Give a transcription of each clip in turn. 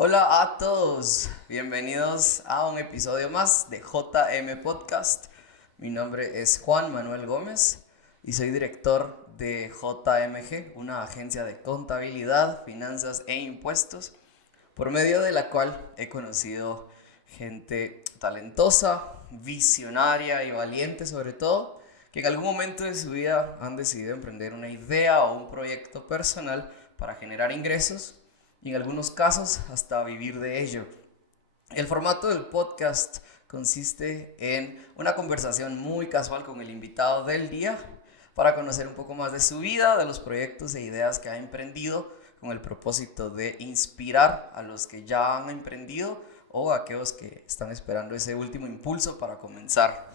Hola a todos, bienvenidos a un episodio más de JM Podcast. Mi nombre es Juan Manuel Gómez y soy director de JMG, una agencia de contabilidad, finanzas e impuestos, por medio de la cual he conocido gente talentosa, visionaria y valiente sobre todo, que en algún momento de su vida han decidido emprender una idea o un proyecto personal para generar ingresos y en algunos casos hasta vivir de ello. El formato del podcast consiste en una conversación muy casual con el invitado del día para conocer un poco más de su vida, de los proyectos e ideas que ha emprendido con el propósito de inspirar a los que ya han emprendido o a aquellos que están esperando ese último impulso para comenzar.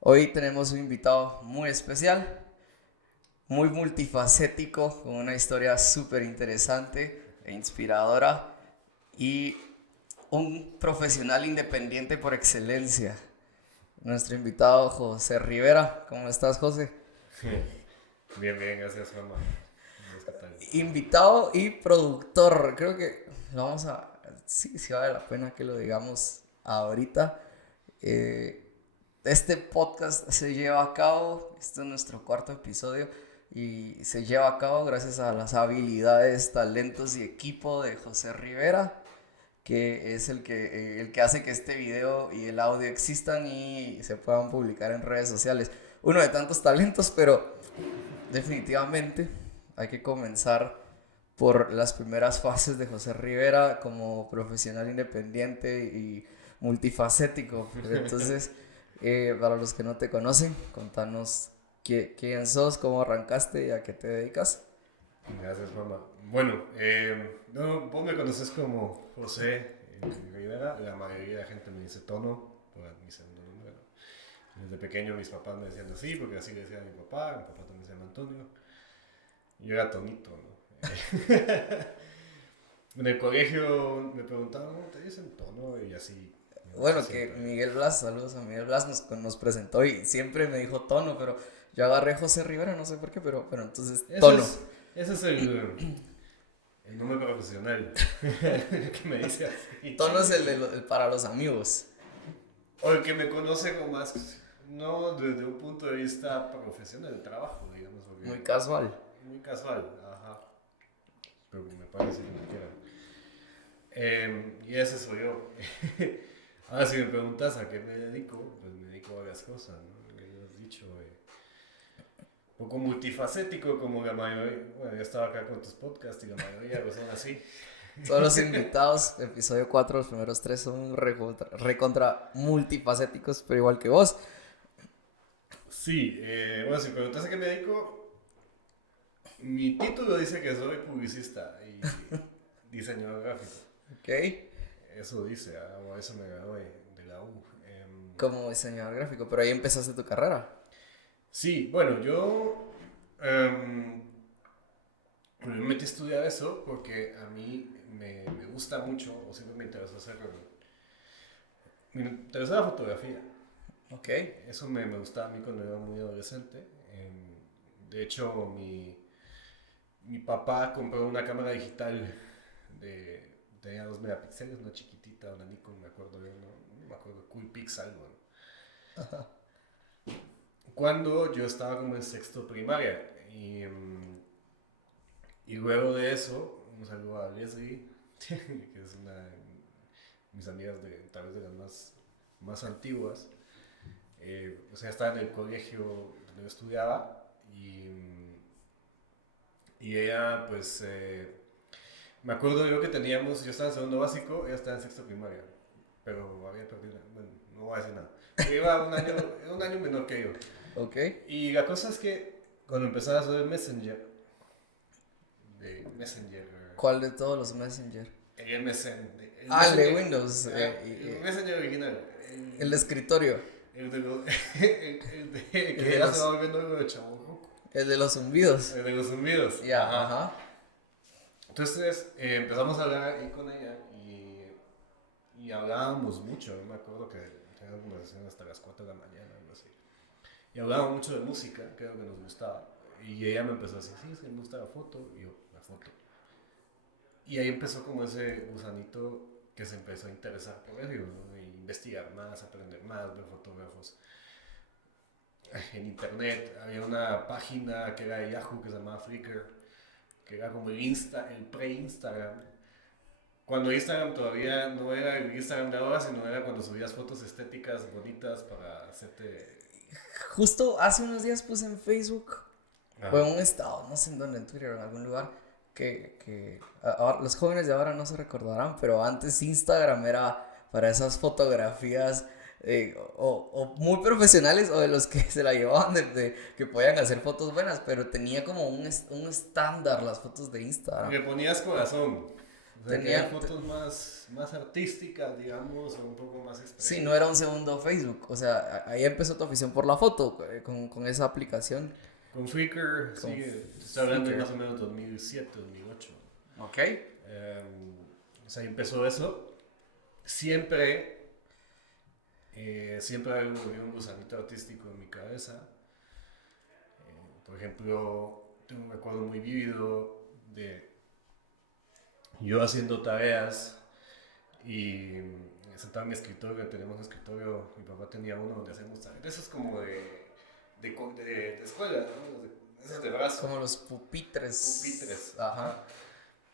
Hoy tenemos un invitado muy especial, muy multifacético, con una historia súper interesante e inspiradora y un profesional independiente por excelencia. Nuestro invitado José Rivera. ¿Cómo estás, José? Bien, bien, gracias, Juanma. ¿Qué tal? Invitado y productor. Creo que vamos a... Sí vale la pena que lo digamos ahorita. Eh, este podcast se lleva a cabo, este es nuestro cuarto episodio y se lleva a cabo gracias a las habilidades, talentos y equipo de José Rivera, que es el que hace que este video y el audio existan y se puedan publicar en redes sociales. Uno de tantos talentos, pero definitivamente hay que comenzar por las primeras fases de José Rivera como profesional independiente y multifacético. Entonces, para los que no te conocen, contanos quién sos, cómo arrancaste y a qué te dedicas. Gracias, Juanma. Bueno, no, vos me conoces como José Rivera. La mayoría de la gente me dice Tono por mi segundo nombre, ¿no? Desde pequeño mis papás me decían así, porque así le decía a mi papá también se llama Antonio. Yo era Tonito, ¿no? En el colegio me preguntaban, ¿cómo te dicen Tono? Y así, así Bueno, que siempre. Miguel Blas, saludos a Miguel Blas, nos presentó y siempre me dijo Tono, pero yo agarré José Rivera, no sé por qué, pero entonces Ese Tono. es, ese es el nombre profesional que me dice así. Tono es el para los amigos, O el que me conoce con más, no desde un punto de vista profesional, de trabajo, digamos, porque muy casual. muy casual, ajá, pero me parece como quieran. Y ese soy yo. Ahora, si me preguntas a qué me dedico, pues me dedico a varias cosas, ¿no? Ya has dicho, un poco multifacético como la mayoría, bueno, yo estaba acá con tus podcasts y la mayoría pues son así. Todos los invitados, episodio 4 los primeros 3 son recontra multifacéticos, pero igual que vos. Sí, bueno, si me preguntas a qué me dedico, mi título dice que soy publicista y diseñador gráfico. Ok, Eso dice, o eso me gradué de la U. como diseñador gráfico, pero ahí empezaste tu carrera. Sí, bueno, yo me metí a estudiar eso porque a mí me gusta mucho, o siempre me interesó hacerlo. Me interesó la fotografía. Ok, Eso me gustaba a mí cuando era muy adolescente. De hecho, mi papá compró una cámara digital tenía 2 megapíxeles, una chiquitita, una Nikon, me acuerdo yo, no me acuerdo, Coolpix algo, ¿no? Cuando yo estaba como en sexto primaria y luego de eso, un saludo a Leslie, que es una de mis amigas tal vez de las más antiguas, o sea, estaba en el colegio donde yo estudiaba y ella pues me acuerdo yo que yo estaba en segundo básico, ella estaba en sexto primaria, pero había perdido, bueno, no voy a decir nada. Iba un año menor que yo. ok. Y la cosa es que cuando empezaba a hacer Messenger, de Messenger, ¿Cuál de todos los Messenger? el MSN, el Ah, el de Messenger, Windows, el Messenger original, el de escritorio, el de los, el de, el que de ya se va los, volviendo algo de chavo, el de los zumbidos. el de los zumbidos, Ya, ajá. ajá. Entonces empezamos a hablar ahí con ella y hablábamos mucho. Yo me acuerdo que teníamos conversaciones hasta las 4 de la mañana, algo así. Y hablábamos mucho de música, que era lo que nos gustaba. Y ella me empezó a decir, sí, es que me gusta la foto. Y yo, la foto. Y ahí empezó como ese gusanito que se empezó a interesar por ello, ¿no? E investigar más, aprender más, ver fotógrafos. En internet había una página que era de Yahoo que se llamaba Flickr, que era como el pre-Instagram. Cuando Instagram todavía no era el Instagram de ahora, sino era cuando subías fotos estéticas bonitas para hacerte... Justo hace unos días puse en Facebook, o Ajá. en un estado, no sé en dónde, en Twitter o en algún lugar, los jóvenes de ahora no se recordarán, pero antes Instagram era para esas fotografías o muy profesionales o de los que se la llevaban que podían hacer fotos buenas, pero tenía como un estándar las fotos de Instagram. Le ponías corazón. O sea, que hay Tenía, fotos más artísticas, digamos, o un poco más sí, expresivas. no era un segundo Facebook, o sea, ahí empezó tu afición por la foto, con esa aplicación. Con Flickr, Con sí, estoy hablando de Flickr. más o menos 2007, 2008. Ok. O sea, ahí empezó eso. Siempre, siempre había un gusanito artístico en mi cabeza. Por ejemplo, tengo un recuerdo muy vívido de yo haciendo tareas y sentado en mi escritorio, tenemos un escritorio, mi papá tenía uno donde hacemos tareas. Eso es como de escuela, ¿no? Eso es de brazo, Como los pupitres. pupitres. Ajá.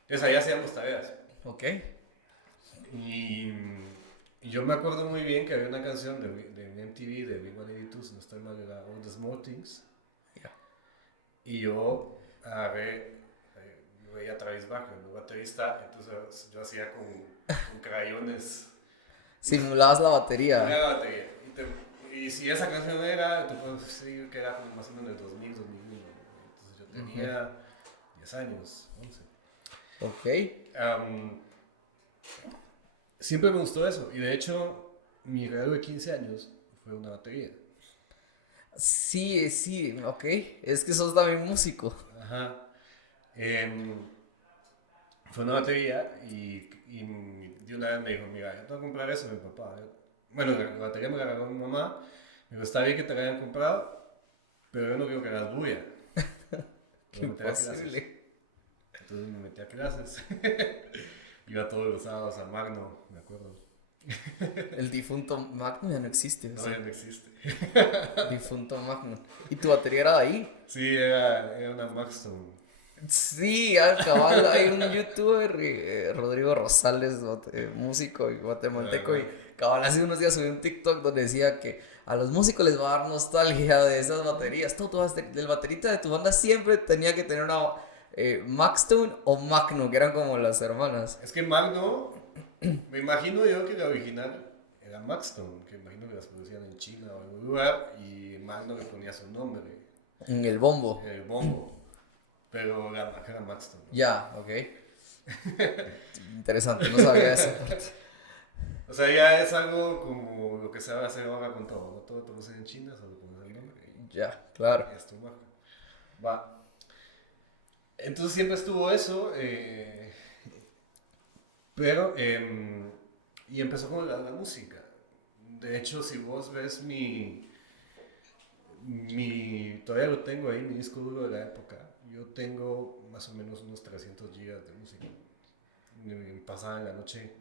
Entonces ahí hacíamos tareas. Ok. Y, y yo me acuerdo muy bien que había una canción de MTV de Blink-182, si no estoy mal, era All the Small Things. Ya. Y yo agarré, yo veía a Travis Barker, el baterista, entonces yo hacía con crayones Simulabas la batería. una batería. Y si esa canción era, te puedo decir que era como más o menos del 2000, 2001. Entonces yo tenía 10 años, 11. Ok. Siempre me gustó eso. Y de hecho, mi regalo de 15 años fue una batería. Sí, sí, ok. Es que sos también músico. Ajá. Em, Fue una batería y de una vez me dijo, mira, yo te voy a comprar eso, mi papá. Bueno, la batería me la regaló mi mamá. Me dijo, está bien que te la hayan comprado, pero yo no quiero que hagas bulla. Me voy a meter a clases. Imposible. Entonces me metí a clases. Iba todos los sábados a Magno, me acuerdo. El difunto Magnum ya no existe. No, ¿Sí? ya no existe. Difunto Magnum. ¿Y tu batería era de ahí? Sí, era una Maxstone. Sí, al cabal, hay un youtuber, Rodrigo Rosales, músico y guatemalteco, y Ajá. cabal hace unos días subió un TikTok donde decía que a los músicos les va a dar nostalgia de esas baterías. El baterista de tu banda siempre tenía que tener una Maxstone o Magnum, que eran como las hermanas. Es que Magno, me imagino yo que la original era Maxstone, que imagino que las producían en China o en algún lugar, y Magno le ponía su nombre, En el bombo. el bombo, pero la marca era Maxstone, ¿no? Ya, ok. Interesante, no sabía eso. O sea, ya es algo como lo que se va a hacer ahora con todo, ¿no? Todo lo producen en China, solo pones el nombre Ya, claro. y es tu marca. Va. Entonces siempre estuvo eso, pero, y empezó con la música. De hecho, si vos ves todavía lo tengo ahí, mi disco duro de la época, yo tengo más o menos unos 300 gigas de música. Me pasaba en la noche,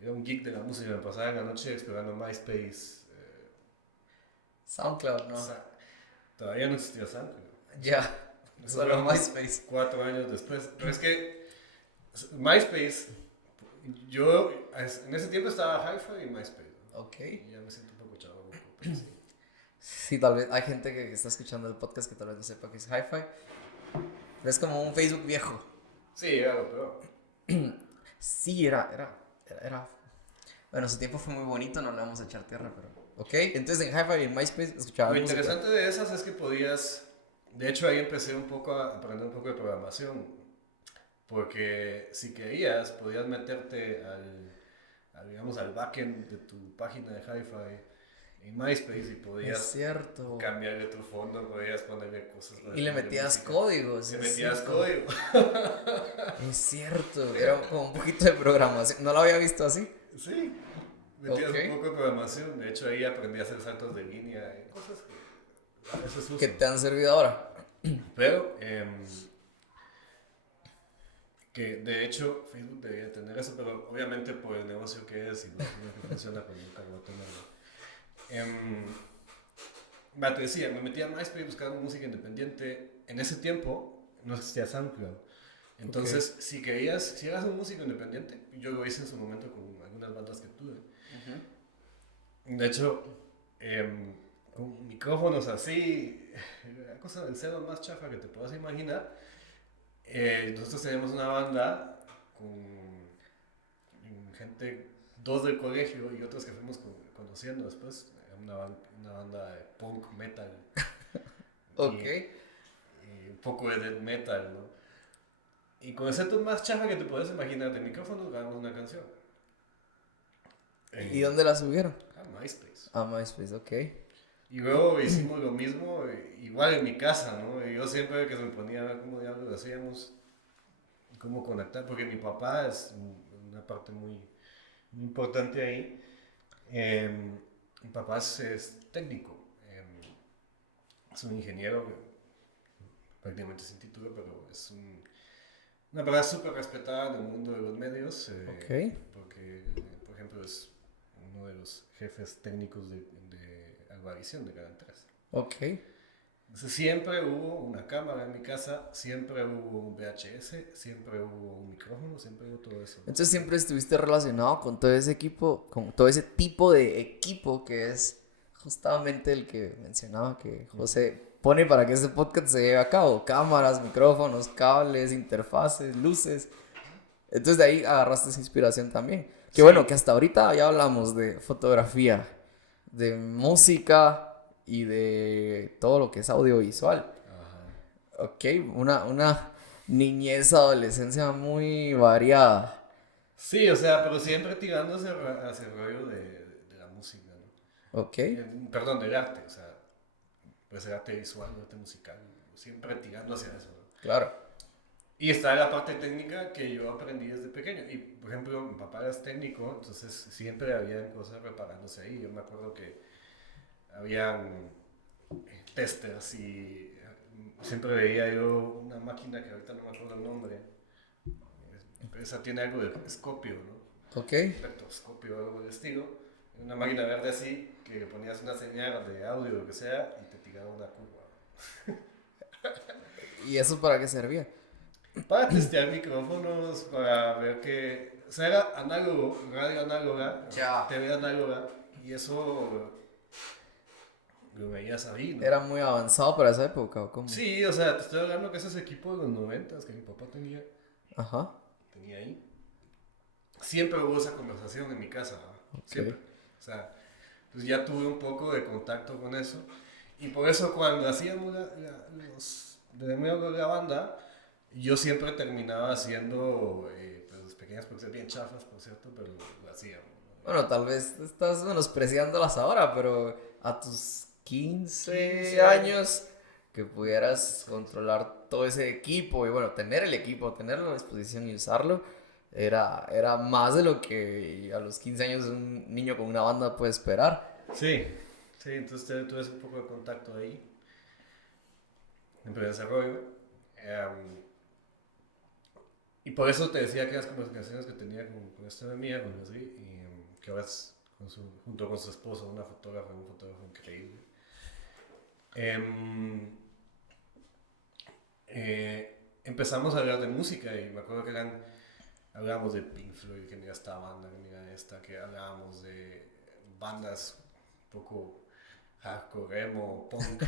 era un geek de la música, me pasaba en la noche explorando MySpace. SoundCloud, ¿no? Todavía no existía SoundCloud. Ya, Eso solo fue MySpace. 4 años después. Pero es que MySpace, yo en ese tiempo estaba Hi-Fi y MySpace, ¿no? Ok. Y ya me siento un poco chavo, pero sí. Sí, tal vez hay gente que está escuchando el podcast que tal vez no sepa que es Hi-Fi. Pero es como un Facebook viejo. Sí, era lo peor. Sí, era. Bueno, su tiempo fue muy bonito, no le vamos a echar tierra, pero. Ok, entonces en Hi-Fi y en MySpace escuchaba Lo música. interesante de esas es que podías, de hecho ahí empecé un poco a aprender un poco de programación, porque si querías podías meterte digamos, al backend de tu página de Hi-Fi en MySpace y Es podías cierto. cambiarle tu fondo, podías ponerle cosas. Y le metías música. códigos. Le es metías cierto. código. Es cierto, era como un poquito de programación. No lo había visto así. Sí, metías Ok. un poco de programación, de hecho ahí aprendí a hacer saltos de línea y cosas que a veces uso. Que te han servido ahora. Pero Que de hecho Facebook debería tener eso, pero obviamente por el negocio que es y lo que funciona, pues nunca lo va a tener. Te decía, me metía a MySpace buscando música independiente. En ese tiempo no existía SoundCloud. Entonces, Ok. si eras un músico independiente, yo lo hice en su momento con algunas bandas que tuve. De hecho, con micrófonos así, la cosa del cero más chafa que te puedas imaginar. Nosotros teníamos una banda con gente, dos del colegio y otros que fuimos conociendo después. Era una banda de punk metal Ok. y un poco de death metal, ¿no? Y con el setup más chafa que te puedes imaginar de micrófonos grabamos una canción. ¿Y En, dónde la subieron? a MySpace. A MySpace, ok. Y luego hicimos lo mismo, igual en mi casa, ¿no? Y yo siempre que se me ponía a ver cómo diablos lo hacíamos, cómo conectar, porque mi papá es una parte muy importante ahí. Mi papá es técnico, es un ingeniero, prácticamente sin título, pero es una persona súper respetada en el mundo de los medios, Ok. porque, por ejemplo, es uno de los jefes técnicos de Alvavisión de Canal 3. Ok. Entonces siempre hubo una cámara en mi casa, siempre hubo un VHS, siempre hubo un micrófono, siempre hubo todo eso, ¿no? Entonces siempre estuviste relacionado con todo ese equipo, con todo ese tipo de equipo que es justamente el que mencionaba que José pone para que este podcast se lleve a cabo. Cámaras, micrófonos, cables, interfaces, luces. Entonces de ahí agarraste esa inspiración también. Que bueno, que Sí, hasta ahorita ya hablamos de fotografía, de música y de todo lo que es audiovisual. ajá. Ok, una niñez, adolescencia muy variada. Sí, o sea, pero siempre tirando hacia el rollo de la música, ¿no? Ok, Perdón, del arte, o sea, puede ser arte visual, arte musical, siempre tirando hacia eso, ¿no? claro. Y está la parte técnica que yo aprendí desde pequeño. Y, por ejemplo, mi papá es técnico, entonces siempre había cosas reparándose ahí. Yo me acuerdo que habían testers y siempre veía yo una máquina que ahorita no me acuerdo el nombre. Esa tiene algo de escopio, ¿no? Ok. Espectroscopio o algo del estilo. Una máquina verde así que le ponías una señal de audio o lo que sea y te tiraba una curva. ¿Y eso para qué servía? Para testear micrófonos, para ver que. O sea, era análogo, radio análoga, Ya. TV análoga, y eso lo veías ahí, ¿no? Era muy avanzado para esa época, ¿o cómo? Sí, o sea, te estoy hablando que esos equipos de los 90 que mi papá Ajá. tenía ahí. Siempre hubo esa conversación en mi casa, ¿no? Ok. Siempre. O sea, pues ya tuve un poco de contacto con eso. Y por eso cuando hacíamos los de nuevo la banda, yo siempre terminaba haciendo pues, pequeñas producciones bien chafas, por cierto, pero lo hacíamos, ¿no? Bueno, tal vez estás menospreciándolas ahora, pero a tus 15 15 años, años que pudieras 16. controlar todo ese equipo y bueno, tener el equipo, tenerlo a disposición y usarlo, era más de lo que a los 15 años un niño con una banda puede esperar. Sí, sí, entonces tuve un poco de contacto ahí, en primer desarrollo. Y por eso te decía que las conversaciones que tenía con esta amiga, con así, y que ahora es junto con su esposo, una fotógrafa, un fotógrafo increíble. Em, Empezamos a hablar de música y me acuerdo que hablábamos de Pink Floyd, que mira esta banda, que mira esta, que hablábamos de bandas un poco hardcore, emo, punk.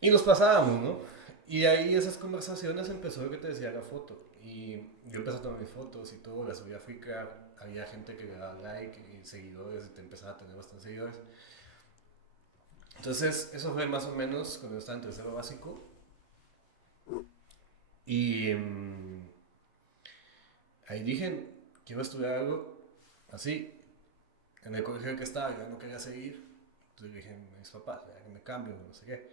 Y nos pasábamos, ¿no? Y ahí esas conversaciones empezó lo que te decía la foto. Y yo empecé a tomar mis fotos y todo, las subí a Flickr. Había gente que le daba like y seguidores y te empezaba a tener bastantes seguidores. Entonces, eso fue más o menos cuando yo estaba en tercero básico. Y ahí dije, quiero estudiar algo así. En el colegio en el que estaba, yo no quería seguir. Entonces le dije a mis papás, ya que me cambio, no sé qué.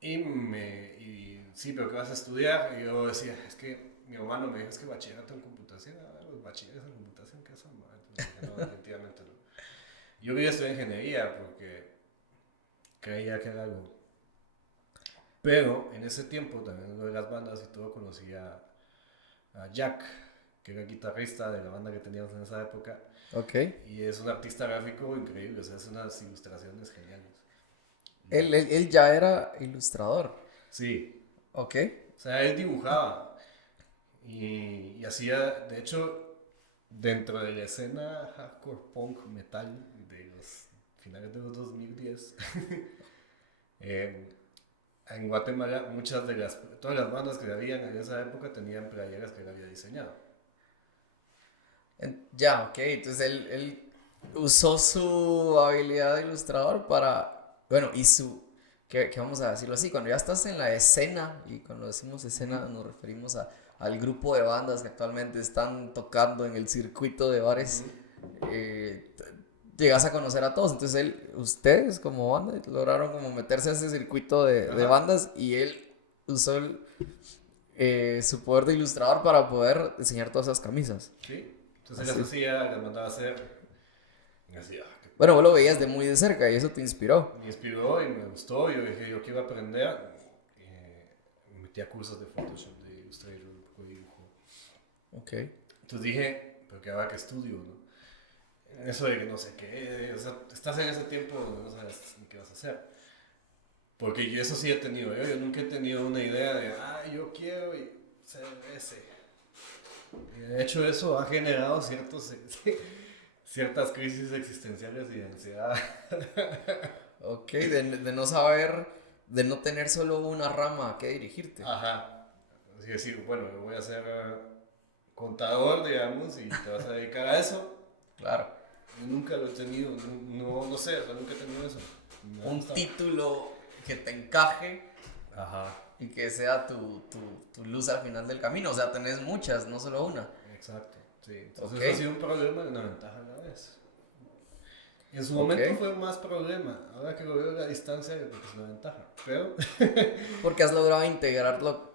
Y sí, pero ¿qué vas a estudiar? Y yo decía, es que mi hermano me dijo, es que bachillerato en computación, los bachilleres en computación, ¿qué son? Entonces dije, no, definitivamente no. Yo quería estudiar ingeniería porque creía que era algo Pero en ese tiempo, también lo de las bandas y todo, conocí a Jack, que era el guitarrista de la banda que teníamos en esa época. Ok. Y es un artista gráfico increíble, o sea, hace unas ilustraciones geniales. Él ya era ilustrador. Sí, Ok. o sea, él dibujaba y hacía, de hecho, dentro de la escena hardcore punk metal de los finales de los 2010, eh, en Guatemala todas las bandas que habían en esa época tenían playeras que él había diseñado. Ya, ok. Entonces él usó su habilidad de ilustrador para, bueno, y que vamos a decirlo así, cuando ya estás en la escena, y cuando decimos escena nos referimos al grupo de bandas que actualmente están tocando en el circuito de bares, llegas a conocer a todos. Entonces ustedes como banda lograron como meterse a ese circuito de Ajá. bandas y él usó su poder de ilustrador para poder diseñar todas esas camisas. Sí, entonces él Así. las hacía, las mandaba a hacer, y así, Bueno, vos lo veías de muy de cerca y eso te inspiró. me inspiró y me gustó. Yo dije, yo quiero aprender. Me metí a cursos de Photoshop, de Illustrator, un poco de dibujo. Ok. Entonces dije, pero que ahora que estudio, ¿no? Eso de que no sé qué, o sea, estás en ese tiempo donde no sabes ni qué vas a hacer. Porque yo eso sí he tenido, yo nunca he tenido una idea de, yo quiero ser ese. Y de hecho eso ha generado ciertas crisis existenciales y de ansiedad. Ok, de no saber, de no tener solo una rama a que dirigirte. Ajá. Así decir, bueno, yo voy a ser contador, digamos, y te vas a dedicar a eso. Claro. Yo nunca lo he tenido, no sé, o sea, nunca he tenido eso. Me ha Un gustado. título que te encaje Ajá, y que sea tu luz al final del camino. O sea, tenés muchas, no solo una. exacto. Sí, entonces Ok, eso ha sido un problema y una ventaja a la vez. En su ok. momento fue más problema, ahora que lo veo a la distancia, yo creo que es una ventaja. Pero, Porque has logrado integrar lo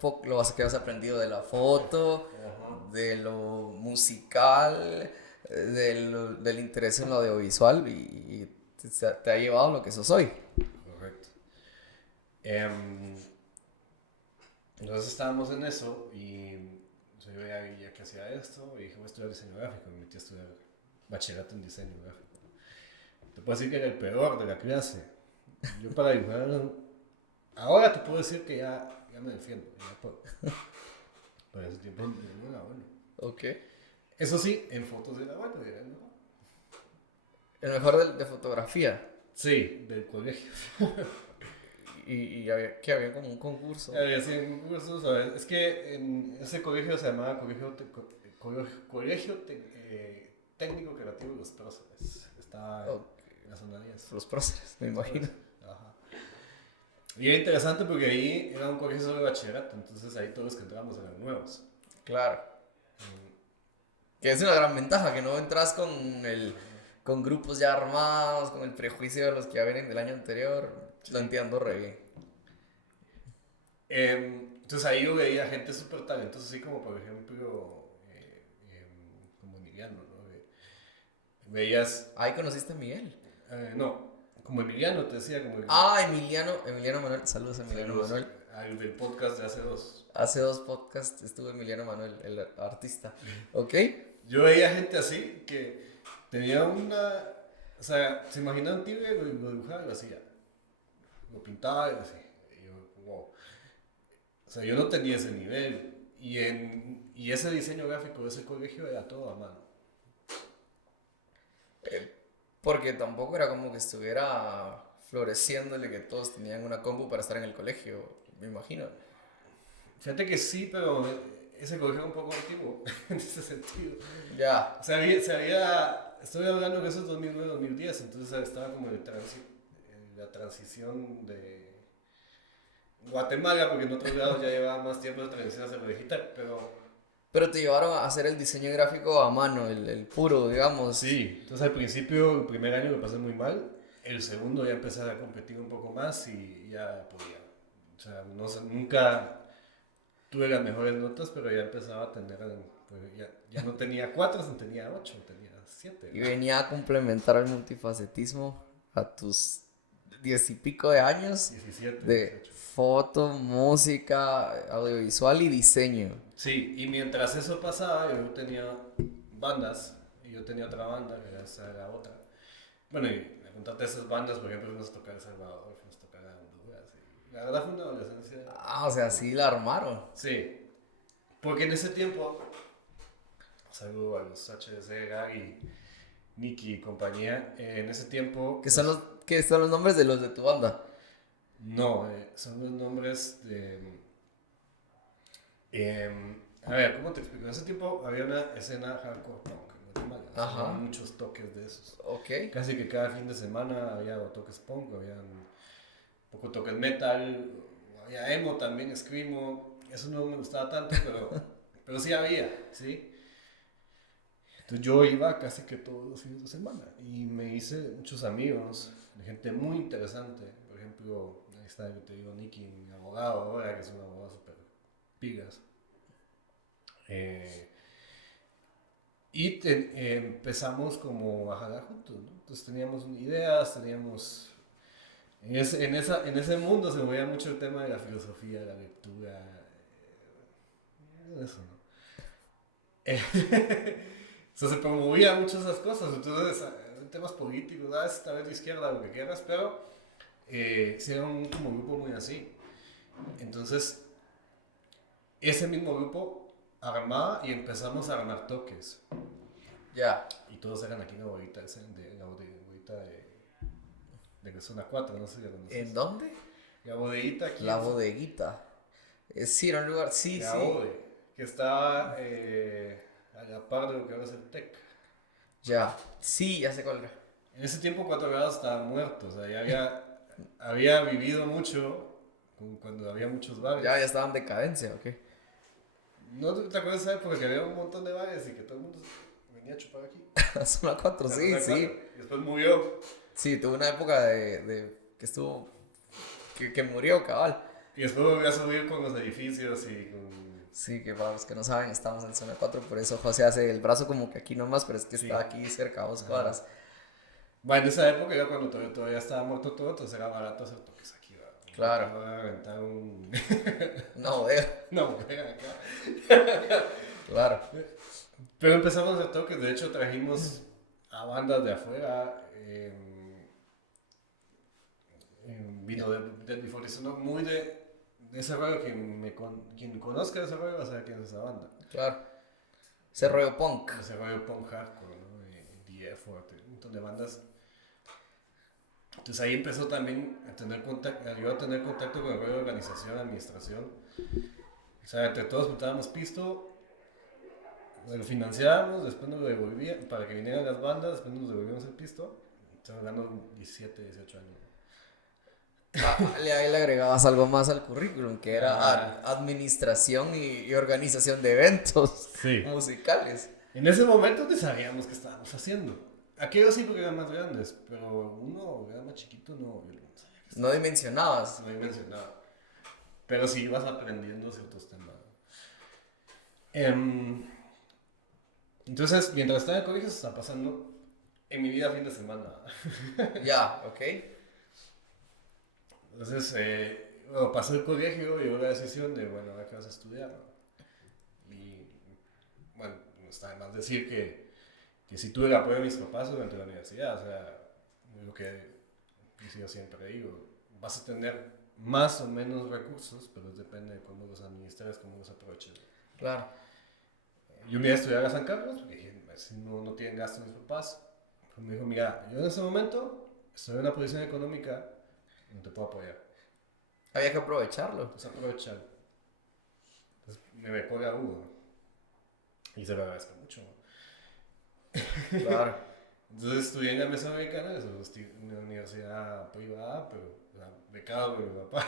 que has aprendido de la foto, ajá, de lo musical, del interés en lo audiovisual y te ha llevado a lo que sos hoy. correcto. Entonces estábamos en eso y yo ya que hacía esto y dije voy a estudiar diseño gráfico, me metí a estudiar bachillerato en diseño gráfico. Te puedo decir que era el peor de la clase. Yo para dibujar, ahora te puedo decir que ya me defiendo, ya puedo. Pero en ese tiempo no era bueno. Ok. Eso sí, en fotos era bueno, era el mejor. El mejor de fotografía. Sí, del colegio. Y había como un concurso. Hacían cursos, ¿sabes? Es que en ese colegio se llamaba Técnico Creativo de los Próceres. Estaba Oh, en la zona 10. los próceres, me imagino. Ajá. Y era interesante porque ahí era un colegio sobre bachillerato, entonces ahí todos los que entramos eran nuevos. Claro. Que es una gran ventaja, que no entras con grupos ya armados, con el prejuicio de los que ya vienen del año anterior. Lo entiendo re bien. Entonces ahí yo veía gente súper talentosa, así como por ejemplo, como Emiliano, ¿no? Veías, Ahí conociste a Miguel. no, como Emiliano, te decía, como Ah, Emiliano Manuel. Saludos a Emiliano saludos Manuel. al del podcast de hace dos. Hace 2 podcasts estuvo Emiliano Manuel, el artista. ¿Ok? Yo veía gente así que tenía o sea, se imaginaba un tigre, lo dibujaba y lo hacía. Lo pintaba y lo hacía. Y yo, wow. O sea, yo no tenía ese nivel. Y ese diseño gráfico de ese colegio era todo a mano. Porque tampoco era como que estuviera floreciéndole que todos tenían una compu para estar en el colegio, me imagino. Fíjate que sí, pero ese colegio era un poco antiguo en ese sentido. Ya. O sea, estoy hablando que eso es 2009-2010, entonces estaba como en la transición de Guatemala, porque en otros lados ya llevaba más tiempo de transición hacia lo digital, pero Pero te llevaron a hacer el diseño gráfico a mano, el puro, digamos. sí, entonces al principio, el primer año lo pasé muy mal, el segundo ya empecé a competir un poco más y ya podía. O sea, no sé, nunca tuve las mejores notas, pero ya empezaba a tener, pues ya no tenía 4, sino tenía 8, tenía 7. Y venía a complementar el multifacetismo a tus 10 y pico de años 17, de 18. foto, música, audiovisual y diseño. Sí, y mientras eso pasaba, yo tenía bandas, y yo tenía otra banda, que esa era otra. Bueno, y me contaste esas bandas, por ejemplo, fuimos a tocar a El Salvador, fuimos a tocar a Honduras. Y la verdad fue una adolescencia. O sea, sí la armaron. Sí, porque en ese tiempo, saludo a los HDC, Gary, Nicky y compañía, en ese tiempo... ¿Qué son los nombres de los de tu banda? No, son los nombres de... a ver, ¿cómo te explico? En ese tiempo había una escena hardcore punk en Guatemala. O sea, Ajá. había muchos toques de esos. Ok. Casi que cada fin de semana había o toques punk, había un poco toques metal, había emo también, screamo. Eso no me gustaba tanto, pero sí había, ¿sí? Entonces yo iba casi que todos los fines de semana y me hice muchos amigos, de gente muy interesante. Por ejemplo, ahí está, yo te digo, Nicky, mi abogado ahora, que es un abogado súper pigas. Empezamos como a jalar juntos, ¿no? Entonces teníamos ideas, teníamos... En ese mundo se movía mucho el tema de la filosofía, la lectura, eso, ¿no? O sea, se promovía muchas esas cosas, entonces temas políticos, tal vez de izquierda, lo que quieras, pero sí era como grupo muy así. Entonces, ese mismo grupo armaba y empezamos a armar toques. Ya. Y todos eran aquí en la bodita de la zona 4, no sé si la conoces. ¿En dónde? La bodeguita aquí. La bodeguita. Sí, era un lugar, sí, La sí. bode, que estaba a la par de lo que ahora es el TEC. Ya. Sí, ya sé cuál era. En ese tiempo 4 grados estaba muerto, o sea, ya había vivido mucho cuando había muchos bares. Ya estaba en decadencia, ok. ¿No te acuerdas de esa época que había un montón de bares y que todo el mundo venía a chupar aquí? Zona 4, La sí, zona sí. 4. Y después murió. Sí, tuvo una época de que estuvo, que murió, cabal. Y después volvió a subir con los edificios y con... Sí, que para los que no saben, estamos en zona 4, por eso José hace el brazo como que aquí nomás, pero es que Sí. está aquí cerca, a 2 cuadras. Bueno, en esa época era cuando todavía estaba muerto todo, entonces era barato hacer toques aquí, ¿verdad? Claro. Voy a aventar un... No, bodega. una bodega acá. Claro. Pero empezamos a hacer toques, de hecho trajimos a bandas de afuera. Vino de Dead Before Dishonor, muy de ese rollo. Quien conozca ese rollo va a saber quién es esa banda. Claro. Ese rollo punk. Ese rollo punk hardcore, ¿no? The Effort, un montón de bandas. Entonces ahí empezó también a tener contacto con el rollo de organización, administración. O sea, entre todos juntábamos pisto, lo financiábamos, después nos lo devolvían para que vinieran las bandas, después nos devolvíamos el pisto. Estamos ganando 17, 18 años. Ahí le agregabas algo más al currículum, que era administración y organización de eventos musicales. En ese momento no sabíamos qué estábamos haciendo. Aquellos sí porque eran más grandes, pero uno era más chiquito, no sabía qué estaba haciendo. No dimensionabas. No dimensionaba. Pero sí ibas aprendiendo ciertos temas. Entonces, mientras estaba en el colegio, se está pasando en mi vida fin de semana. Ya, ok. Entonces, bueno, pasó el colegio y llegó la decisión de, bueno, ¿ahora qué vas a estudiar? Y, bueno, no está de más decir que sí tuve el apoyo de mis papás durante la universidad. O sea, lo que yo siempre digo, vas a tener más o menos recursos, pero depende de cómo los administres, cómo los aproveches. Claro. Yo me iba a estudiar a San Carlos, porque dije, si no tienen gasto mis papás. Pues me dijo, mira, yo en ese momento estoy en una posición económica, no te puedo apoyar. Había que aprovecharlo. Pues aprovechar. Entonces me becó la U, ¿no? Y se lo agradezco mucho, ¿no? Claro. Entonces estudié en la Mesoamericana, es una universidad privada, pero becado por mi papá.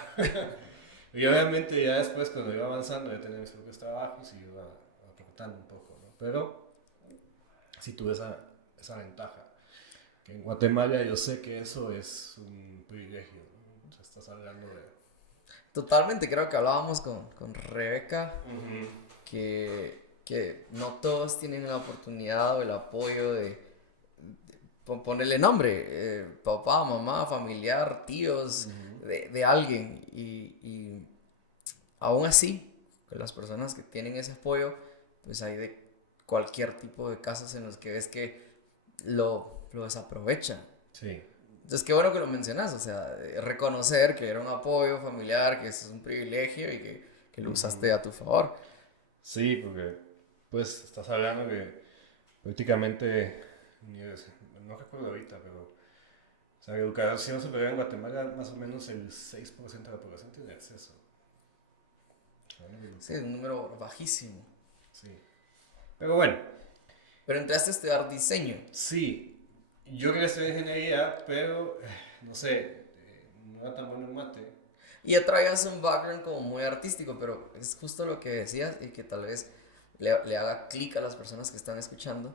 Y obviamente ya después, cuando iba avanzando, ya tenía mis propios trabajos y iba aportando un poco, ¿no? Pero sí tuve esa ventaja. Que en Guatemala yo sé que eso es un privilegio, ¿no? O sea, estás hablando de... Totalmente, creo que hablábamos con Rebeca, que no todos tienen la oportunidad o el apoyo de ponerle nombre, papá, mamá, familiar, tíos, de alguien. Y aún así, las personas que tienen ese apoyo, pues hay de cualquier tipo de casos en los que ves que lo desaprovechan. Sí. Entonces, qué bueno que lo mencionas, o sea, reconocer que era un apoyo familiar, que eso es un privilegio y que lo usaste a tu favor. Sí, porque pues estás hablando que prácticamente, no recuerdo ahorita, pero o sea, educación superior en Guatemala más o menos el 6% de la población tiene acceso. Sí, es un número bajísimo. Sí. Pero bueno, Pero entraste a estudiar diseño. sí, yo quería estudiar ingeniería, pero no sé, no era tan bueno en mate. Y ya traías un background como muy artístico, pero es justo lo que decías y que tal vez le haga clic a las personas que están escuchando,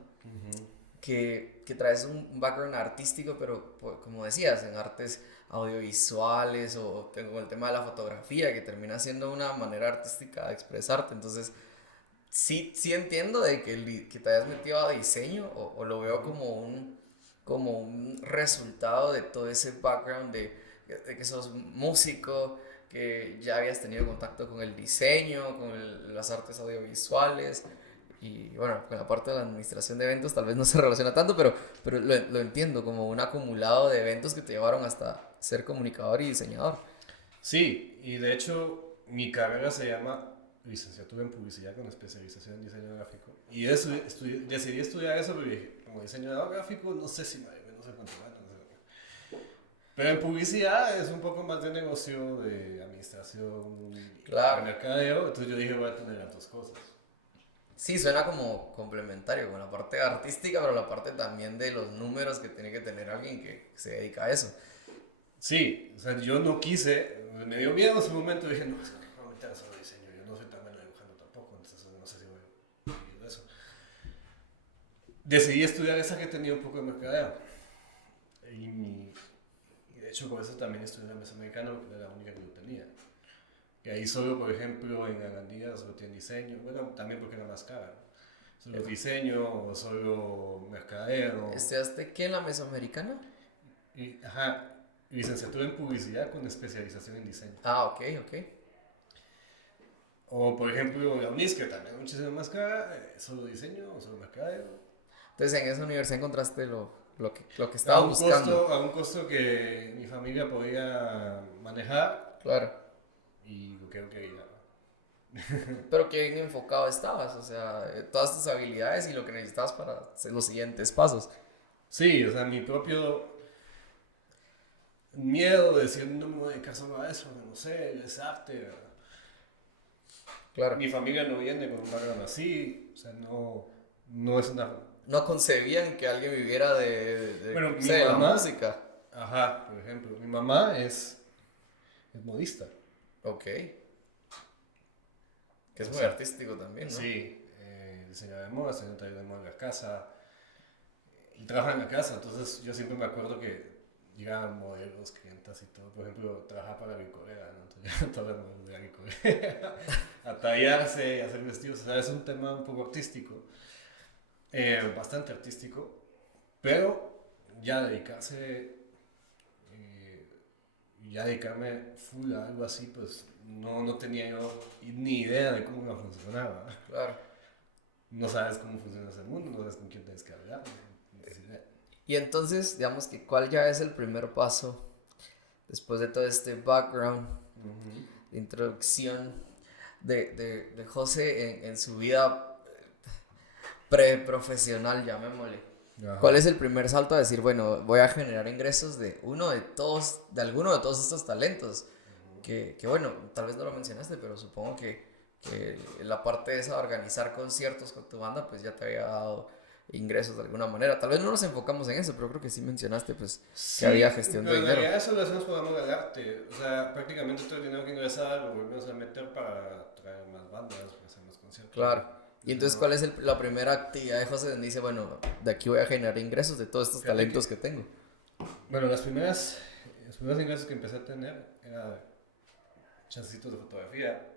que traes un background artístico, pero como decías, en artes audiovisuales o con el tema de la fotografía, que termina siendo una manera artística de expresarte. Entonces, sí entiendo de que, que te hayas metido a diseño o lo veo como un resultado de todo ese background de que sos músico, que ya habías tenido contacto con el diseño, con las artes audiovisuales y bueno, con la parte de la administración de eventos tal vez no se relaciona tanto, pero lo entiendo como un acumulado de eventos que te llevaron hasta ser comunicador y diseñador. Sí, y de hecho mi carrera se llama licenciatura en publicidad con especialización en diseño gráfico. Y eso, decidí estudiar eso porque dije, como diseñador gráfico no sé si me no sé cuánto gano, no sé. Pero en publicidad es un poco más de negocio, de administración, de Claro. mercadeo, entonces yo dije voy a tener las dos cosas. Sí, suena como complementario con la parte artística, pero la parte también de los números que tiene que tener alguien que se dedica a eso. Sí, o sea, yo no quise, me dio miedo en ese momento, dije, no, es que no me interesa solo diseño, yo no soy tan bueno dibujando tampoco, entonces no sé si voy a vivir de eso. Decidí estudiar esa que tenía un poco de mercadeo. Y de hecho, por eso también estudié la mesoamericana, porque era la única que yo tenía. Que ahí solo, por ejemplo, en Arandía solo tiene diseño, bueno, también porque era más cara. Solo diseño o solo mercadeo. ¿Estudiaste qué en la Mesoamericana? Y, ajá, licenciatura en publicidad con especialización en diseño. Ah, ok, ok. O, por ejemplo, la UNIS, que también es muchísimo más cara, solo diseño o solo mercadeo. Entonces en esa universidad encontraste lo que A estabas buscando. a un costo que mi familia podía manejar Claro. y lo creo que ya. Pero qué bien enfocado estabas, o sea, todas tus habilidades y lo que necesitabas para hacer los siguientes pasos. Sí, o sea, mi propio miedo de decir no me voy a dedicar solo a eso, no sé, es arte. Claro. Mi familia no viene con un background así, o sea, no es una... No concebían que alguien viviera Bueno, no mi sé, de la mamá, música. ajá, por ejemplo, mi mamá es modista. Ok. Que es O muy sea, artístico también, ¿no? sí, diseñador de moda, tiene un taller de moda en la casa, y trabaja en la casa, entonces yo siempre me acuerdo que llegaban modelos, clientas y todo. Por ejemplo, trabajaba para Bicorera, ¿no? Entonces llegaban todas las modelos de la Bicorera a tallarse, a hacer vestidos. O sea, es un tema un poco artístico, bastante artístico, pero ya dedicarse, ya dedicarme full a algo así, pues no tenía yo ni idea de cómo iba a funcionar, ¿verdad? Claro. No sabes cómo funciona ese mundo, no sabes con quién tienes que hablar, no tienes idea. Y entonces, digamos que cuál ya es el primer paso después de todo este background, de introducción de José en su vida pre-profesional, llamémosle. ¿Cuál Ajá. es el primer salto a decir, bueno, voy a generar ingresos de alguno de todos estos talentos? Que bueno, tal vez no lo mencionaste, pero supongo que la parte de esa de organizar conciertos con tu banda, pues ya te había dado ingresos de alguna manera. Tal vez no nos enfocamos en eso, pero creo que sí mencionaste pues que había Sí, gestión de pero en dinero. realidad eso lo hacemos por amor al arte. O sea, prácticamente todo el dinero que ingresaba lo volvemos a meter para traer más bandas, para hacer más conciertos. Claro. Y Hacer entonces, más. ¿cuál es la primera actividad de José donde dice, bueno, de aquí voy a generar ingresos de todos estos Fíjate talentos que, que tengo? bueno, los primeros ingresos que empecé a tener eran chancitos de fotografía.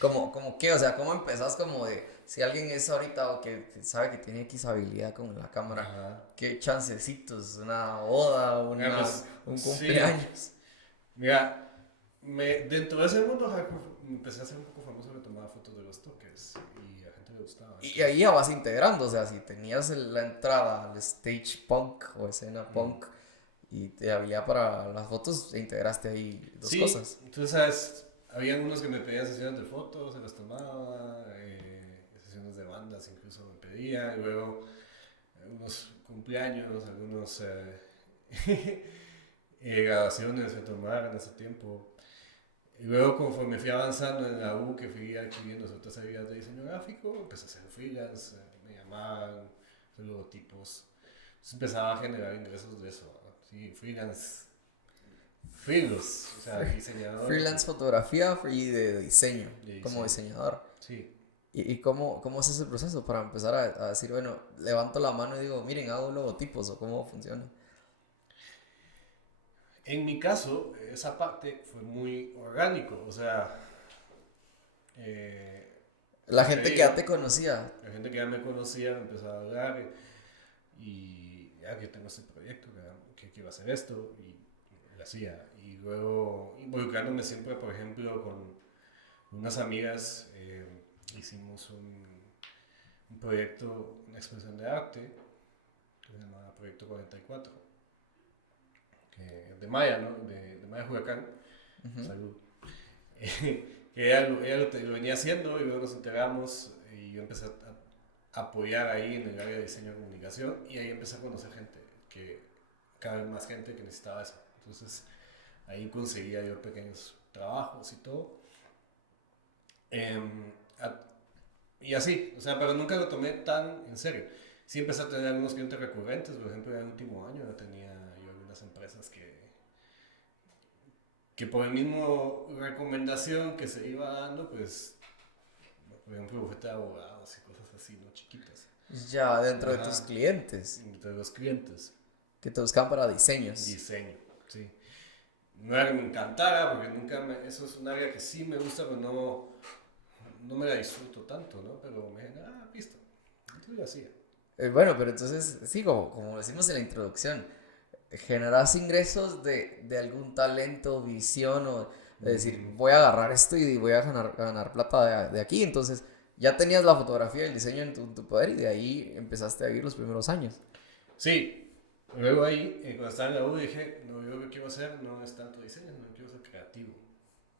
¿Cómo qué? O sea, ¿cómo empezás como de si alguien es ahorita o que sabe que tiene X habilidad con la cámara, Ajá. qué chancecitos, una boda, Mira, pues, un sí. cumpleaños. Mira, dentro de ese mundo me empecé a hacer un poco famoso que tomaba fotos de los toques y a la gente le gustaba. Y ahí ya vas integrando, o sea, si tenías la entrada al stage punk o escena Mm. punk y te había para las fotos, te integraste ahí dos Sí, cosas. entonces, ¿sabes? Habían unos que me pedían sesiones de fotos, se las tomaba, sesiones de bandas incluso me pedían, y luego unos cumpleaños, algunos grabaciones se tomaron en ese tiempo. Y luego, conforme fui avanzando en la U, que fui adquiriendo ciertas habilidades de diseño gráfico, empecé a hacer freelance, me llamaban, hacer logotipos. Entonces empezaba a generar ingresos de eso, ¿no? Sí, freelance, freelance, o sea, diseñador Freelance fotografía y de diseño, de como diseño. diseñador. Sí. ¿Y cómo es ese proceso para empezar a decir, bueno, levanto la mano y digo, miren, hago logotipos o cómo funciona? En mi caso, esa parte fue muy orgánico, o sea, La como te gente que ya digo, te conocía. la gente que ya me conocía me empezó a hablar y ya que tengo este proyecto, que quiero hacer esto y lo hacía. Y luego involucrándome siempre, por ejemplo, con unas amigas, hicimos un proyecto, una exposición de arte que se llama Proyecto 44, que es de Maya, ¿no? De Maya Huracán. Ujú. Salud. Que ella lo venía haciendo y luego nos integramos y yo empecé a apoyar ahí en el área de diseño de comunicación y ahí empecé a conocer gente, cada vez más gente que necesitaba eso. Entonces ahí conseguía yo pequeños trabajos y todo. Em, a- y así, o sea, pero nunca lo tomé tan en serio. Sí empecé a tener algunos clientes recurrentes, por ejemplo, en el último año ya tenía yo algunas empresas que por el mismo recomendación que se iba dando, pues, por ejemplo, bufete de abogados y cosas así, ¿no? Chiquitas. Ya dentro de tus Ajá. clientes Entre los clientes. que te buscan para diseños. Diseño, sí. No era que me encantara, porque eso es un área que sí me gusta, pero no me la disfruto tanto, ¿no? Pero me dijeron, listo. Entonces lo hacía. Bueno, pero entonces, sí, como decimos en la introducción, generas ingresos de algún talento, visión, o de decir, Mm, voy a agarrar esto y voy a ganar plata de aquí. Entonces, ya tenías la fotografía y el diseño en tu poder y de ahí empezaste a vivir los primeros años. sí. Luego ahí, cuando estaba en la U, dije, no, yo lo que quiero hacer no es tanto diseño, sino que quiero ser creativo.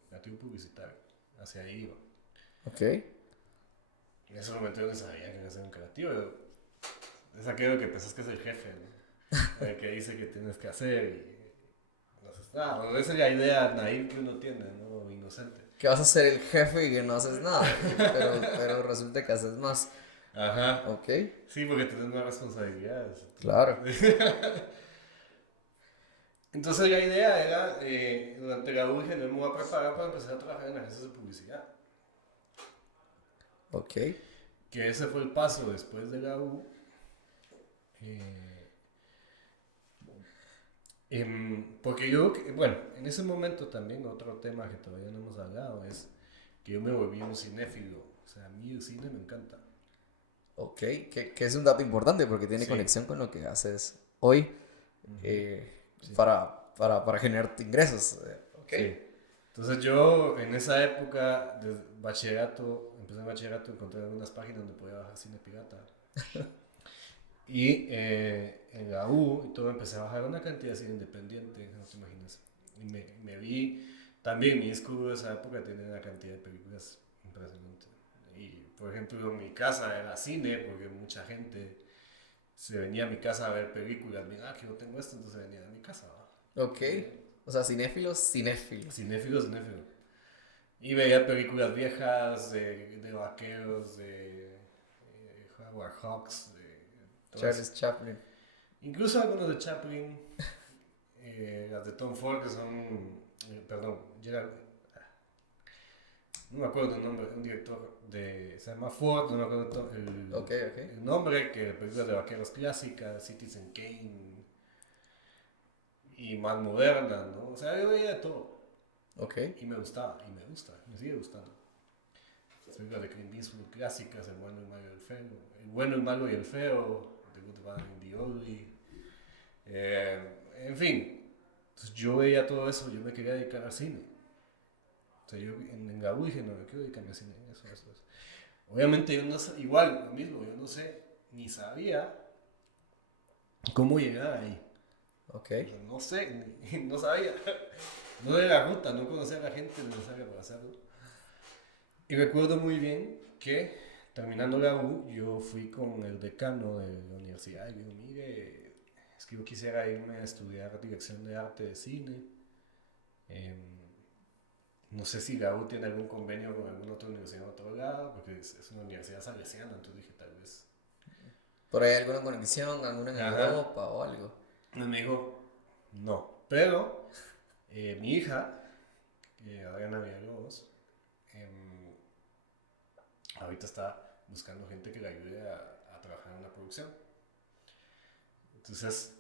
Creativo publicitario. Hacia ahí iba. Ok. En ese momento yo no sabía que iba a ser un creativo. Es aquello que pensás que es el jefe, ¿no? El que dice que tienes que hacer y no haces nada. Bueno, esa es la idea naive que uno tiene, ¿no? Inocente. Que vas a ser el jefe y que no haces nada, pero resulta que haces más. Ajá. Ok, Sí, porque tienes más responsabilidades. claro. Entonces la idea era, durante la U dije, no me voy a preparar para empezar a trabajar en agencias de publicidad. Ok. Que ese fue el paso después de la U. Eh, Porque yo, bueno, en ese momento también otro tema que todavía no hemos hablado es que yo me volví un cinéfilo. O sea, a mí el cine me encanta. Ok, que es un dato importante porque tiene Sí. conexión con lo que haces hoy Ujú. Sí. para generar ingresos. Ok. Sí. Entonces yo en esa época de bachillerato, empecé el bachillerato, encontré algunas páginas donde podía bajar cine pirata. Y en la U y todo empecé a bajar una cantidad de cine independiente, no te imaginas. Y me vi, también mi disco de esa época tenía una cantidad de películas impresionante. Y por ejemplo, mi casa era cine porque mucha gente se venía a mi casa a ver películas. Mira, que yo tengo esto, entonces venía a mi casa. ¿Va? Ok. O sea, cinéfilos, cinéfilos. Cinéfilo, cinéfilo. Y veía películas viejas de vaqueros, de Howard Hawks, de todo eso. Charles Chaplin. Incluso algunos de Chaplin, las de Tom Ford, que son, perdón, no me acuerdo el nombre, un director se llama Ford, no me acuerdo Ok, ok. el nombre, que películas de vaqueros clásicas, Citizen Kane y más modernas, ¿no? O sea, yo veía de todo Ok. y me gustaba, y me gusta, me sigue gustando. películas de Clint Eastwood clásicas, El bueno, el malo y el feo, El bueno, el malo y el feo, The Good, the Bad and the Ugly, en fin. Entonces yo veía todo eso, yo me quería dedicar al cine. O sea, yo en Gabú dije, no, yo quiero dedicarme al cine, eso. Obviamente yo no sé, igual, lo mismo, yo no sé, ni sabía cómo llegar ahí. Ok. O sea, no sé, no sabía. No era la ruta, no conocía a la gente necesaria para hacerlo. Y recuerdo muy bien que terminando la U, yo fui con el decano de la universidad y le digo, mire, es que yo quisiera irme a estudiar dirección de arte de cine. No sé si la U tiene algún convenio con alguna otra universidad en otro lado, porque es una universidad salesiana, entonces dije, tal vez. ¿Por ahí alguna conexión, alguna en Ajá. Europa o algo? Y me dijo, no. Pero mi hija, Adriana Villalobos, em, ahorita está buscando gente que le ayude a trabajar en una producción. Entonces,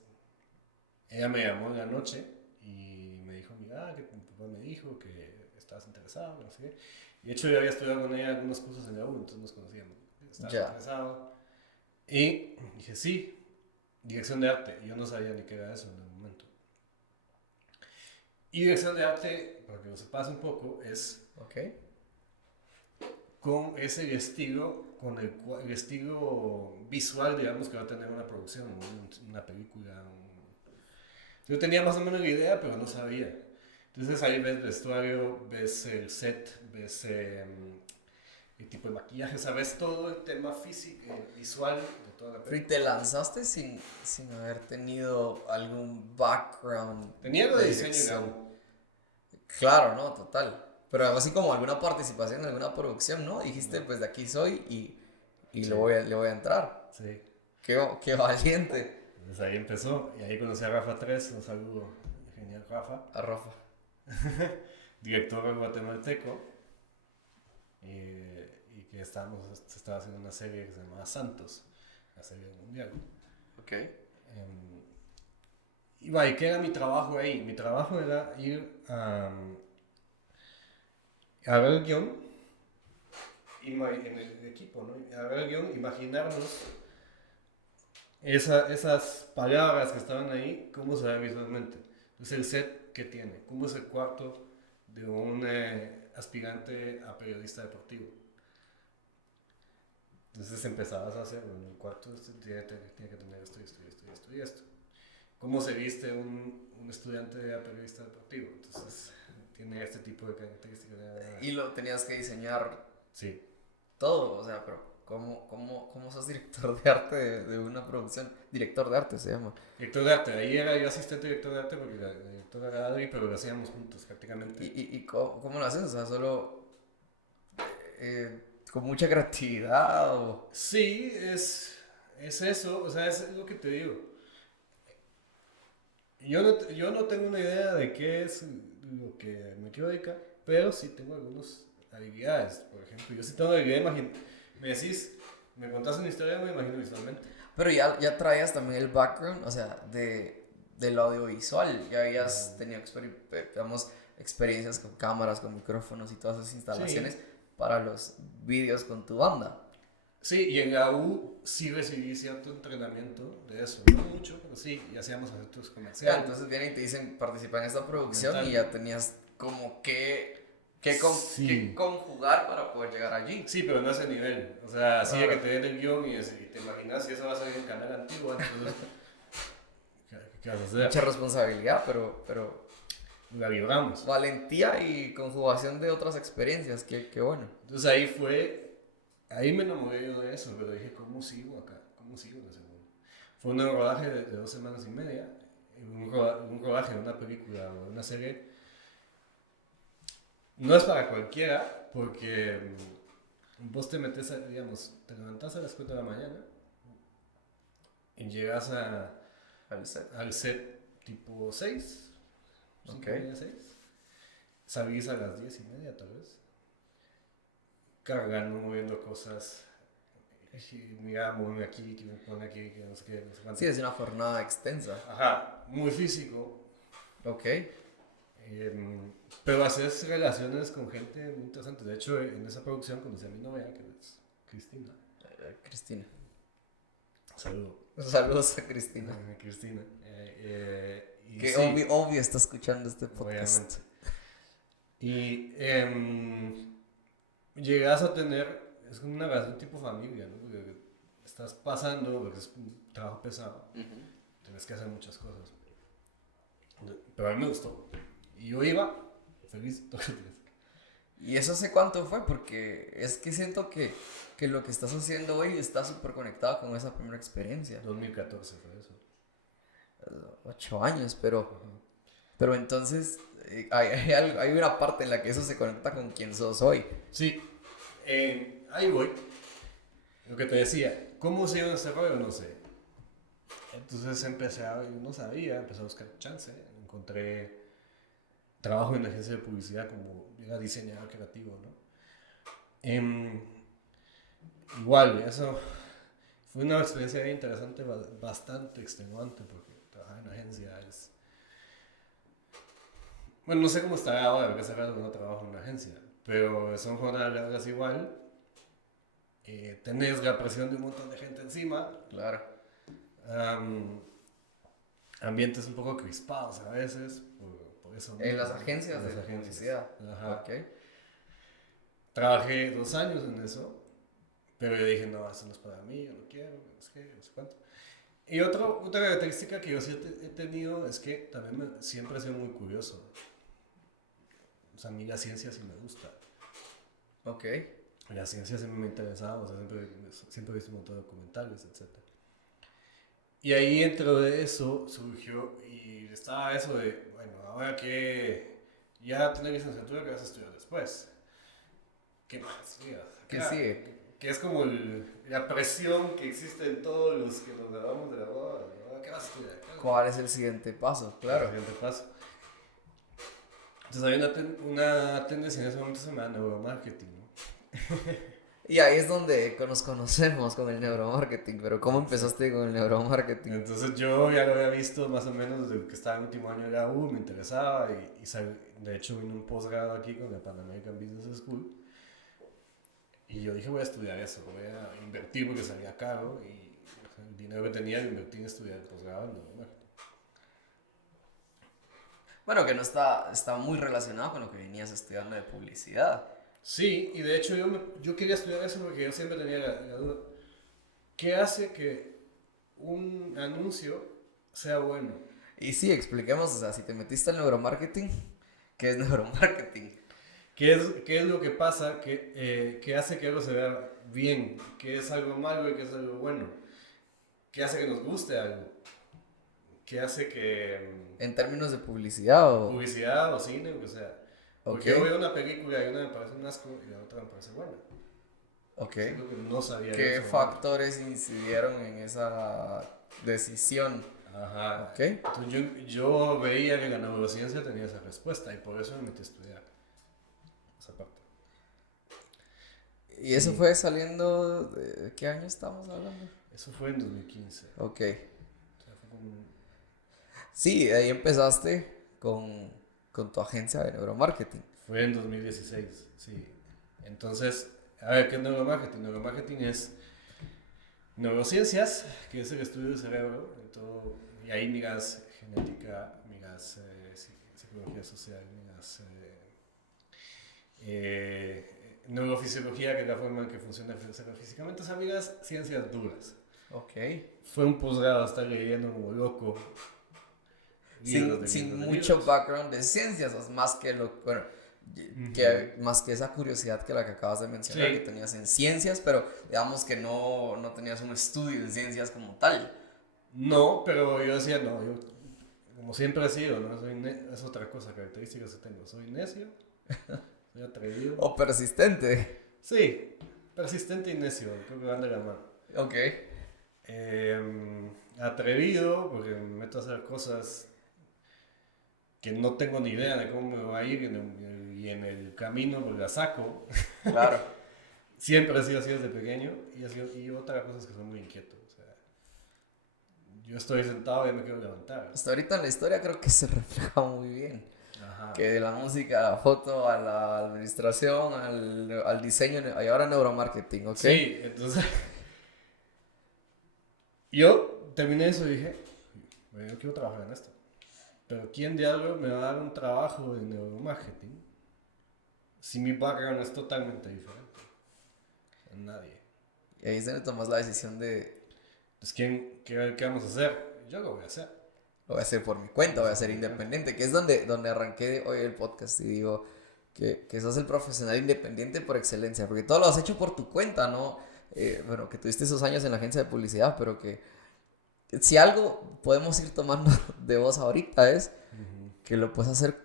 ella me llamó en la noche y me dijo, mira, que tu papá me dijo que estabas interesado, no sé qué. Y de hecho yo había estudiado con ella algunos cursos en la U, entonces nos conocíamos. ¿Estabas Ya. interesado? Y dije, sí, dirección de arte. Y yo no sabía ni qué era eso en el momento. Y dirección de arte, para que lo sepas un poco, es Ok. con ese estilo, con el estilo visual, digamos, que va a tener una producción, una película. Yo tenía más o menos la idea, pero no sabía. Entonces ahí ves vestuario, ves el set, ves el tipo de maquillaje, sabes todo el tema físico, visual de toda la Pero ¿y película. te lanzaste sin haber tenido algún background Tenía lo de de diseño y dirección? aún. Claro, no, total. Pero algo así como alguna participación en alguna producción, ¿no? Dijiste, No. pues de aquí soy y Sí, le voy a entrar. sí. Qué valiente. Entonces ahí empezó y ahí conocí a Rafa 3, un saludo, genial Rafa, A Rafa. director guatemalteco, y que se estaba haciendo una serie que se llamaba Santos, la serie mundial. Ok. Y va, ¿y qué era mi trabajo ahí? Mi trabajo era ir a ver el guión, en el equipo, ¿no? A ver el guión, imaginarnos esas palabras que estaban ahí, cómo se ve visualmente. Entonces el set que tiene, cómo es el cuarto de un aspirante a periodista deportivo. Entonces empezabas a hacer, bueno, el cuarto tiene que tener esto y esto. ¿Cómo se viste un estudiante a periodista deportivo? Entonces tiene este tipo de características. Y lo tenías que diseñar Sí. todo, o sea, pero ¿cómo sos director de arte de una producción? Director de arte se llama. Director de arte, ahí era yo asistente director de arte porque la directora era Adri, pero lo hacíamos juntos prácticamente. Y cómo lo haces? O sea, solo con mucha creatividad o... Sí, es eso, o sea, es lo que te digo. Yo no tengo una idea de qué es lo que me quiero dedicar, pero sí tengo algunas habilidades. Por ejemplo, yo sí tengo la habilidad de imaginar. Me decís, me contás una historia, me imagino visualmente. Pero ya traías también el background, o sea, del audiovisual. Ya habías tenido, digamos, experiencias con cámaras, con micrófonos y todas esas instalaciones Sí, para los vídeos con tu banda. sí, y en la U sí recibí cierto entrenamiento de eso. No mucho, pero sí, y hacíamos efectos Ya, comerciales. entonces vienen y te dicen participa en esta producción y Documental. ya tenías como que Sí, conjugar para poder llegar allí. sí, pero no a ese nivel. O sea, así de que Claro. te den el guión y te imaginas si eso va a salir en canal antiguo, entonces, ¿qué vas a Mucha hacer? responsabilidad, pero La libramos. valentía y conjugación de otras experiencias. Qué bueno. Entonces ahí me enamoré yo de eso, pero dije, ¿cómo sigo acá? ¿Cómo sigo en ese mundo? Fue un rodaje de 2 semanas y media, un rodaje de una película o de una serie. No es para cualquiera, porque vos te metes, digamos, te levantás a las 4 de la mañana y llegas Al set. al set tipo 6, Ok. 5 y media, 6. Salís a las 10 y media tal vez, cargando, moviendo cosas. Mira, mueve aquí, que me pone aquí, que no sé qué, no sé cuánto. Sí, es una jornada extensa. Ajá, muy físico. Ok. Pero haces relaciones con gente muy interesante. De hecho, en esa producción conocí a mi novia, que es Cristina. Cristina. Saludo. Saludos a Cristina. Cristina. Y Que sí, obvio está escuchando este podcast. obviamente. Y llegas a tener, es como una relación tipo familia, ¿no? Porque estás pasando, porque es un trabajo pesado, tienes que hacer muchas cosas. Pero a mí me gustó. Y yo iba feliz todos los días. ¿Y eso hace cuánto fue? Porque es que siento que lo que estás haciendo hoy está súper conectado con esa primera experiencia. 2014 fue eso. 8 años, pero entonces hay una parte en la que eso se conecta con quién sos hoy. Sí, ahí voy. Lo que te decía, ¿cómo se dio ese rollo? No sé. Entonces yo no sabía, empecé a buscar chance. Encontré trabajo en una agencia de publicidad como era diseñador creativo, ¿no? Igual, eso fue una experiencia bien interesante, bastante extenuante, porque trabajar en una agencia es... Bueno, no sé cómo está ahora, porque hace rato que no trabajo en una agencia, pero son jornadas largas igual. Tenés la presión de un montón de gente encima. Claro. Ambientes un poco crispados a veces, por eso. En las agencias de agencias. publicidad. Ajá. Ok. Trabajé 2 años en eso, pero yo dije, no, eso no es para mí, yo no quiero, no sé qué, no sé cuánto. Y otra característica que yo sí he tenido es que también siempre he sido muy curioso. O sea, a mí la ciencia sí me gusta. Ok. La ciencia siempre me ha interesado, o sea, siempre he visto un montón de documentales, etc. Y ahí dentro de eso surgió, y estaba eso de, bueno, ahora que ya tienes licenciatura, ¿qué vas a estudiar después? ¿Qué más? ¿Qué sigue? Que es como la presión que existe en todos los que nos graduamos de la boda, ¿no? ¿Qué vas a estudiar? ¿Cuál es el siguiente paso? Claro. El siguiente paso. Entonces había una tendencia en ese momento se llama neuromarketing, ¿no? Y ahí es donde nos conocemos con el neuromarketing, pero ¿cómo empezaste con el neuromarketing? Entonces yo ya lo había visto más o menos desde que estaba en el último año de la U, me interesaba de hecho vine un posgrado aquí con la Pan American Business School y yo dije voy a estudiar eso, voy a invertir porque salía caro y el dinero que tenía lo invertí en estudiar el posgrado en neuromarketing. Bueno, que no está muy relacionado con lo que venías estudiando de publicidad. Sí, y de hecho yo quería estudiar eso porque yo siempre tenía la duda. ¿Qué hace que un anuncio sea bueno? Y sí, expliquemos, o sea, si te metiste al neuromarketing, ¿qué es neuromarketing? ¿Qué es lo que pasa que hace que algo se vea bien? ¿Qué es algo malo y qué es algo bueno? ¿Qué hace que nos guste algo? ¿Qué hace que... ¿En términos de publicidad o...? publicidad o cine, o sea... Porque yo veo una película y una me parece un asco y la otra me parece buena. Ok. Es lo que no sabía. ¿Qué factores incidieron en esa decisión? Ajá. Ok. Entonces yo veía que la neurociencia tenía esa respuesta y por eso me metí a estudiar esa parte. ¿Y eso fue saliendo de qué año estamos hablando? Eso fue en 2015. Ok. O sea, fue como... Sí, ahí empezaste con tu agencia de neuromarketing. Fue en 2016, sí. Entonces, a ver, ¿qué es neuromarketing? Neuromarketing es neurociencias, que es el estudio del cerebro, y ahí miras genética, miras psicología social, miras neurofisiología, que es la forma en que funciona el cerebro físicamente, o sea, miras ciencias duras. Ok. Fue un posgrado, estar leyendo como loco. Sin mucho background de ciencias, es más que más que esa curiosidad que la que acabas de mencionar, que tenías en ciencias, pero digamos que no tenías un estudio en ciencias como tal. No, pero yo decía, no, yo como siempre he sido, ¿no? Es otra cosa, características que tengo. Soy necio, soy atrevido. O persistente. Sí, persistente y necio, creo que van de la mano. Ok. Atrevido, porque me meto a hacer cosas que no tengo ni idea de cómo me va a ir y en el camino pues la saco. Claro. Siempre he sido así desde pequeño y otra cosa es que soy muy inquieto. O sea, yo estoy sentado y ya me quiero levantar. Hasta ahorita en la historia creo que se refleja muy bien. Ajá. Que de la música, a la foto, a la administración, al diseño y ahora neuromarketing, ¿ok? Sí, entonces yo terminé eso y dije, "Bueno, yo quiero trabajar en esto. Pero ¿quién diablo me va a dar un trabajo de neuromarketing si mi background es totalmente diferente? Nadie. Y ahí es donde tomas la decisión de, Entonces, qué vamos a hacer? Yo lo voy a hacer. lo voy a hacer por mi cuenta, voy a ser independiente, que es donde arranqué hoy el podcast y digo que sos el profesional independiente por excelencia, porque todo lo has hecho por tu cuenta, ¿no? Bueno, que tuviste esos años en la agencia de publicidad, pero que si algo podemos ir tomando de vos ahorita es que lo puedes hacer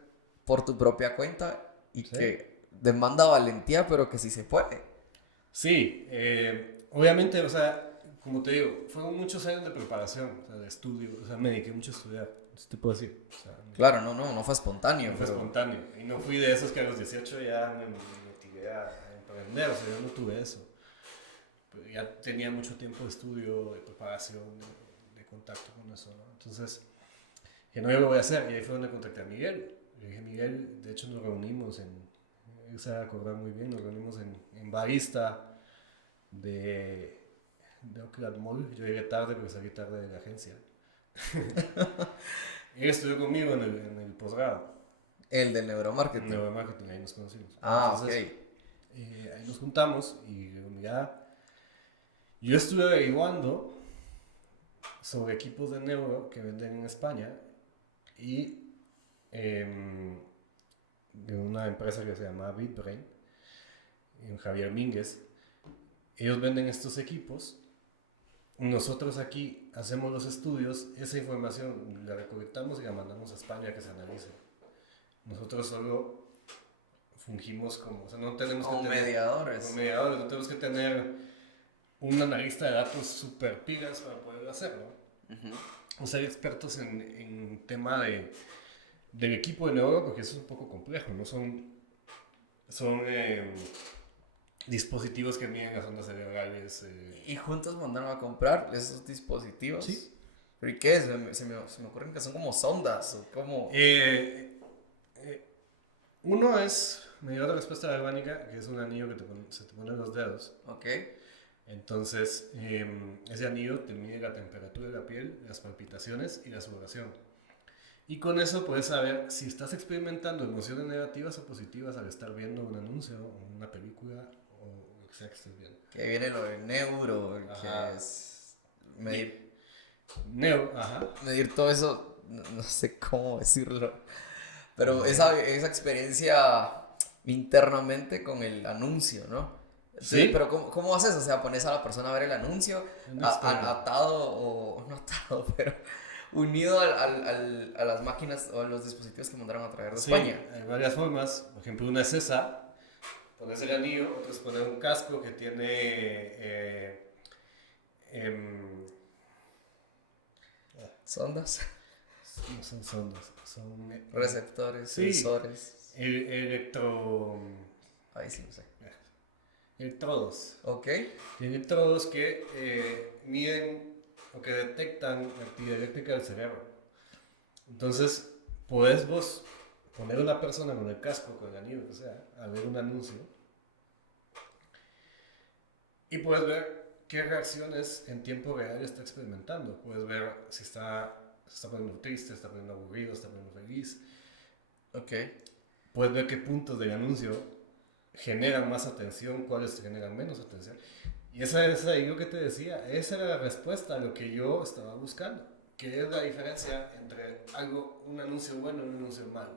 por tu propia cuenta y Sí. que demanda valentía, pero que sí se puede. Sí, obviamente, o sea, como te digo, fueron muchos años de preparación, o sea, de estudio, o sea, me dediqué mucho a estudiar, eso te puedo decir. O sea, Claro, no fue espontáneo, no fue pero espontáneo. Y no fui de esos que a los 18 ya me motivé a emprender, o sea, yo no tuve eso. Pero ya tenía mucho tiempo de estudio, de preparación, de contacto con eso, ¿no? Entonces, que no, yo lo voy a hacer. Y ahí fue donde contacté a Miguel. Le dije, Miguel, de hecho nos reunimos él se va a acordar muy bien, nos reunimos en Barista de Oakland Mall. Yo llegué tarde porque salí tarde de la agencia. Él estudió conmigo en el posgrado. el del En neuromarketing. neuromarketing, ahí nos conocimos. Ah, Entonces, ok. ahí nos juntamos y digo, mira, yo estuve averiguando sobre equipos de neuro que venden en España y de una empresa que se llama BitBrain, en Javier Mínguez. Ellos venden estos equipos. Nosotros aquí hacemos los estudios, esa información la recolectamos y la mandamos a España a que se analice. Nosotros solo fungimos como, o sea, no tenemos Como que tener, mediadores. como mediadores, no tenemos que tener un analista de datos super pilas para poder hacerlo. O ser expertos en tema del equipo de neuro, porque eso es un poco complejo, ¿no? Son dispositivos que miden las ondas cerebrales. Y juntos mandaron a comprar esos dispositivos. Sí. ¿Pero y qué es? Se me ocurren que son como sondas o como... Uno es medidor de respuesta galvánica, que es un anillo que se te pone en los dedos. Ok. Entonces, ese anillo te mide la temperatura de la piel, las palpitaciones y la sudoración. Y con eso puedes saber si estás experimentando emociones negativas o positivas al estar viendo un anuncio o una película o lo que sea que estés viendo. Que viene lo de neuro, Ajá. que es medir, Ajá. medir todo eso, no sé cómo decirlo. Pero esa experiencia internamente con el anuncio, ¿no? Entonces, Sí. pero ¿cómo haces? O sea, pones a la persona a ver el anuncio Un experto. atado o no atado, pero unido a las máquinas o a los dispositivos que mandaron a traer de Sí, España. hay varias formas. Por ejemplo, una es esa, pones el anillo, otro es poner un casco que tiene Sondas, no son sondas, son receptores, sí, sensores. Ahí sí, no sé. electrodos. Ok. Tiene electrodos que miden o que detectan la actividad eléctrica del cerebro. Entonces, podés vos poner a una persona con el casco, con el anillo, o sea, a ver un anuncio y puedes ver qué reacciones en tiempo real está experimentando. Puedes ver si se está poniendo triste, está poniendo aburrido, está poniendo feliz. Ok. Puedes ver qué puntos del anuncio generan más atención, cuáles generan menos atención. Y esa es ahí lo que te decía, esa era la respuesta a lo que yo estaba buscando. ¿Qué es la diferencia entre un anuncio bueno y un anuncio malo?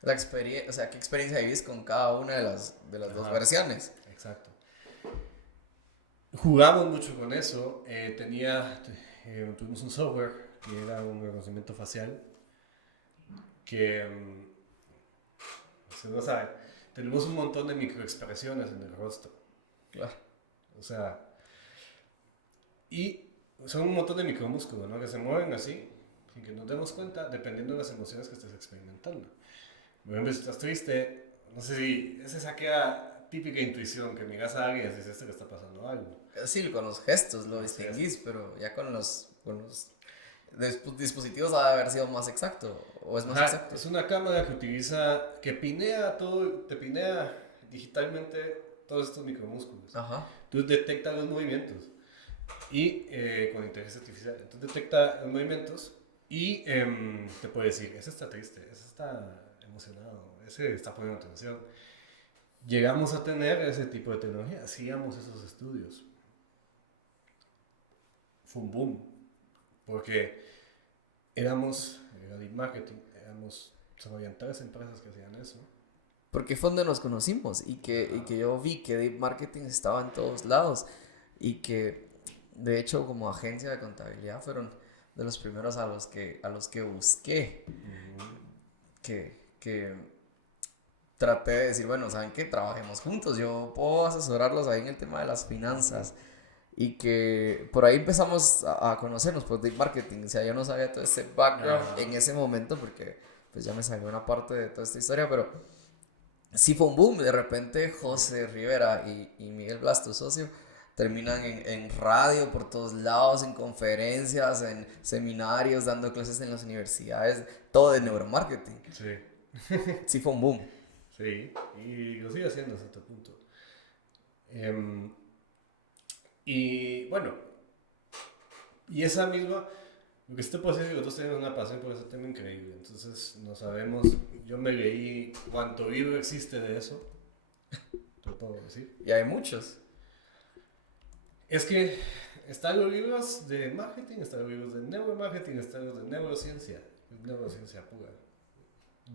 La experiencia, o sea, ¿qué experiencia vivís con cada una de las dos versiones? Exacto. Jugamos mucho con eso. Tuvimos un software que era un reconocimiento facial que, si no sabe, tenemos un montón de microexpresiones en el rostro. Claro. O sea, y son un montón de micromúsculos, ¿no? Que se mueven así, sin que nos demos cuenta, dependiendo de las emociones que estés experimentando. Por ejemplo, si estás triste, no sé si es esa queda típica intuición que miras a alguien y dices, que está pasando algo. Sí, con los gestos lo distinguís, pero ya con los dispositivos ha de haber sido más exacto, o es más Ajá, exacto. es una cámara que utiliza, que pinea todo, te pinea digitalmente todos estos micromúsculos. Ajá. Entonces detecta los movimientos y con inteligencia artificial. Entonces detecta los movimientos y te puede decir, ese está triste, ese está emocionado, ese está poniendo atención. Llegamos a tener ese tipo de tecnología, hacíamos esos estudios. Fue un boom, porque era deep marketing, solo habían 3 empresas que hacían eso. Porque fue donde nos conocimos y que yo vi que Deep Marketing estaba en todos lados y que de hecho como agencia de contabilidad fueron de los primeros a los que busqué, que traté de decir, bueno, ¿saben qué? Trabajemos juntos, yo puedo asesorarlos ahí en el tema de las finanzas. Y que por ahí empezamos a conocernos por Deep Marketing. O sea, yo no sabía todo ese background en ese momento porque pues ya me salió una parte de toda esta historia, pero sí fue un boom. De repente José Rivera y Miguel Blas, tu socio, terminan en radio por todos lados, en conferencias, en seminarios, dando clases en las universidades, todo de neuromarketing. Sí. Sí fue un boom. Sí, y lo sigue haciendo hasta este punto. Y bueno, y esa misma, lo que sí te puedo decir es que nosotros tenemos una pasión por ese tema increíble. Entonces, no sabemos, yo me leí cuánto libro existe de eso, te lo puedo decir. Y hay muchos. Es que están los libros de marketing, están los libros de neuromarketing, están los de neurociencia, es neurociencia pura.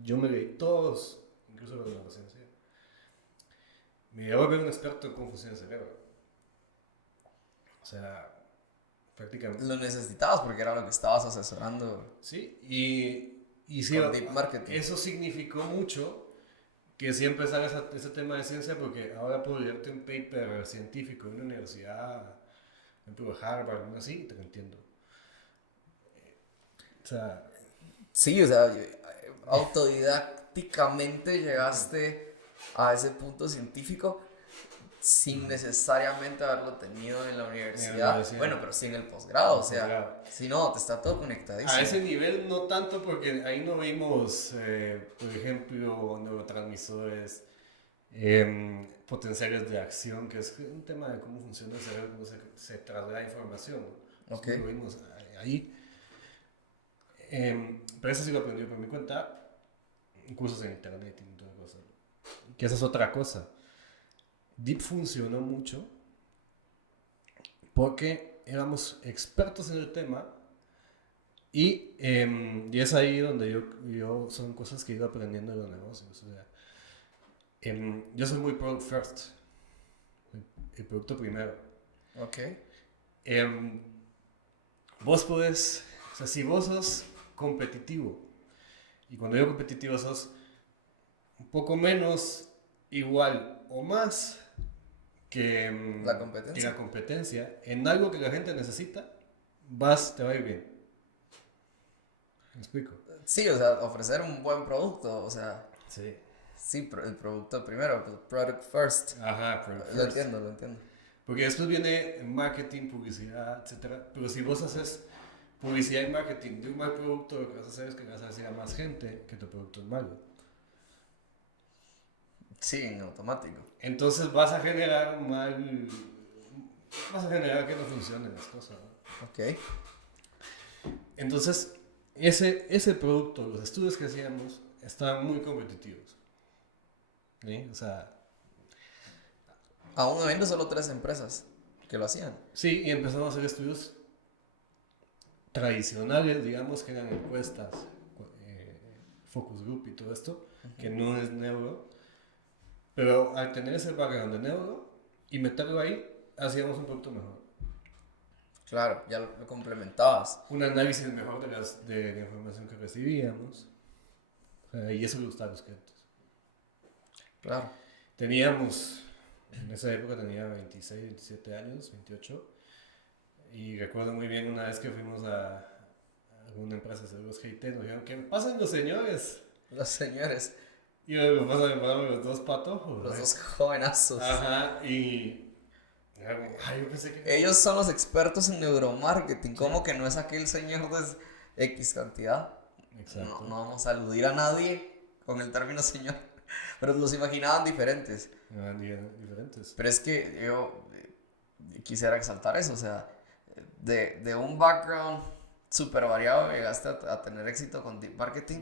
Yo me leí todos, incluso los de neurociencia. Me llevo a ver un experto en confusión de cerebro. O sea, prácticamente. Lo necesitabas porque era lo que estabas asesorando. Sí, y sí, Con Deep Marketing. eso significó mucho que siempre salga ese tema de ciencia, porque ahora puedo leerte un paper científico en una universidad, por ejemplo, Harvard, algo así, y te lo entiendo. O sea, Sí, o sea, autodidácticamente llegaste a ese punto científico sin necesariamente haberlo tenido en la universidad. Bueno, pero sí en el posgrado, o sea, si no, te está todo conectadísimo. a ese nivel no tanto, porque ahí no vimos, por ejemplo, neurotransmisores, potenciales de acción, que es un tema de cómo funciona el cerebro, cómo se traslada información. Ok. Eso lo vimos ahí. Pero eso sí lo aprendí por mi cuenta, en cursos en internet y toda cosa. Que esa es otra cosa. Deep funcionó mucho porque éramos expertos en el tema y es ahí donde yo son cosas que he ido aprendiendo de los negocios. O sea, yo soy muy product first, el producto primero. Ok. Vos podés, o sea, si vos sos competitivo, y cuando digo competitivo sos un poco menos, igual o más que la competencia en algo que la gente necesita, te va a ir bien. ¿Me explico? Sí, o sea, ofrecer un buen producto, o sea, Sí. sí, el producto primero, product first. Ajá, product first. Lo entiendo. Porque después viene marketing, publicidad, etcétera. Pero si vos haces publicidad y marketing de un mal producto, lo que vas a hacer es que vas a decir a más gente que tu producto es malo. Sí, en automático. Entonces vas a generar que no funcionen las cosas, ¿no? Ok. Entonces, ese producto, los estudios que hacíamos, estaban muy competitivos. ¿Sí? O sea, Aún habiendo solo 3 empresas que lo hacían. sí, y empezamos a hacer estudios tradicionales, digamos, que eran encuestas, focus group y todo esto, que no es neuro. Pero al tener ese background de neuro y meterlo ahí, hacíamos un producto mejor. Claro, ya lo complementabas. Un análisis mejor de la información que recibíamos. Y eso le gustaba a los clientes. Claro. Teníamos, en esa época tenía 26, 27 años, 28. Y recuerdo muy bien una vez que fuimos a alguna empresa de seguros GT, nos dijeron, ¿qué pasan los señores? Los señores. Y me pasan los dos patojos. Los dos jovenazos. Ajá, y Yo pensé que... Ellos son los expertos en neuromarketing. ¿Cómo que no es aquel señor de X cantidad? Exacto. No vamos a aludir a nadie con el término señor, pero los imaginaban diferentes. Eran diferentes. Pero es que yo quisiera exaltar eso, o sea, de un background súper variado llegaste a tener éxito con deep marketing.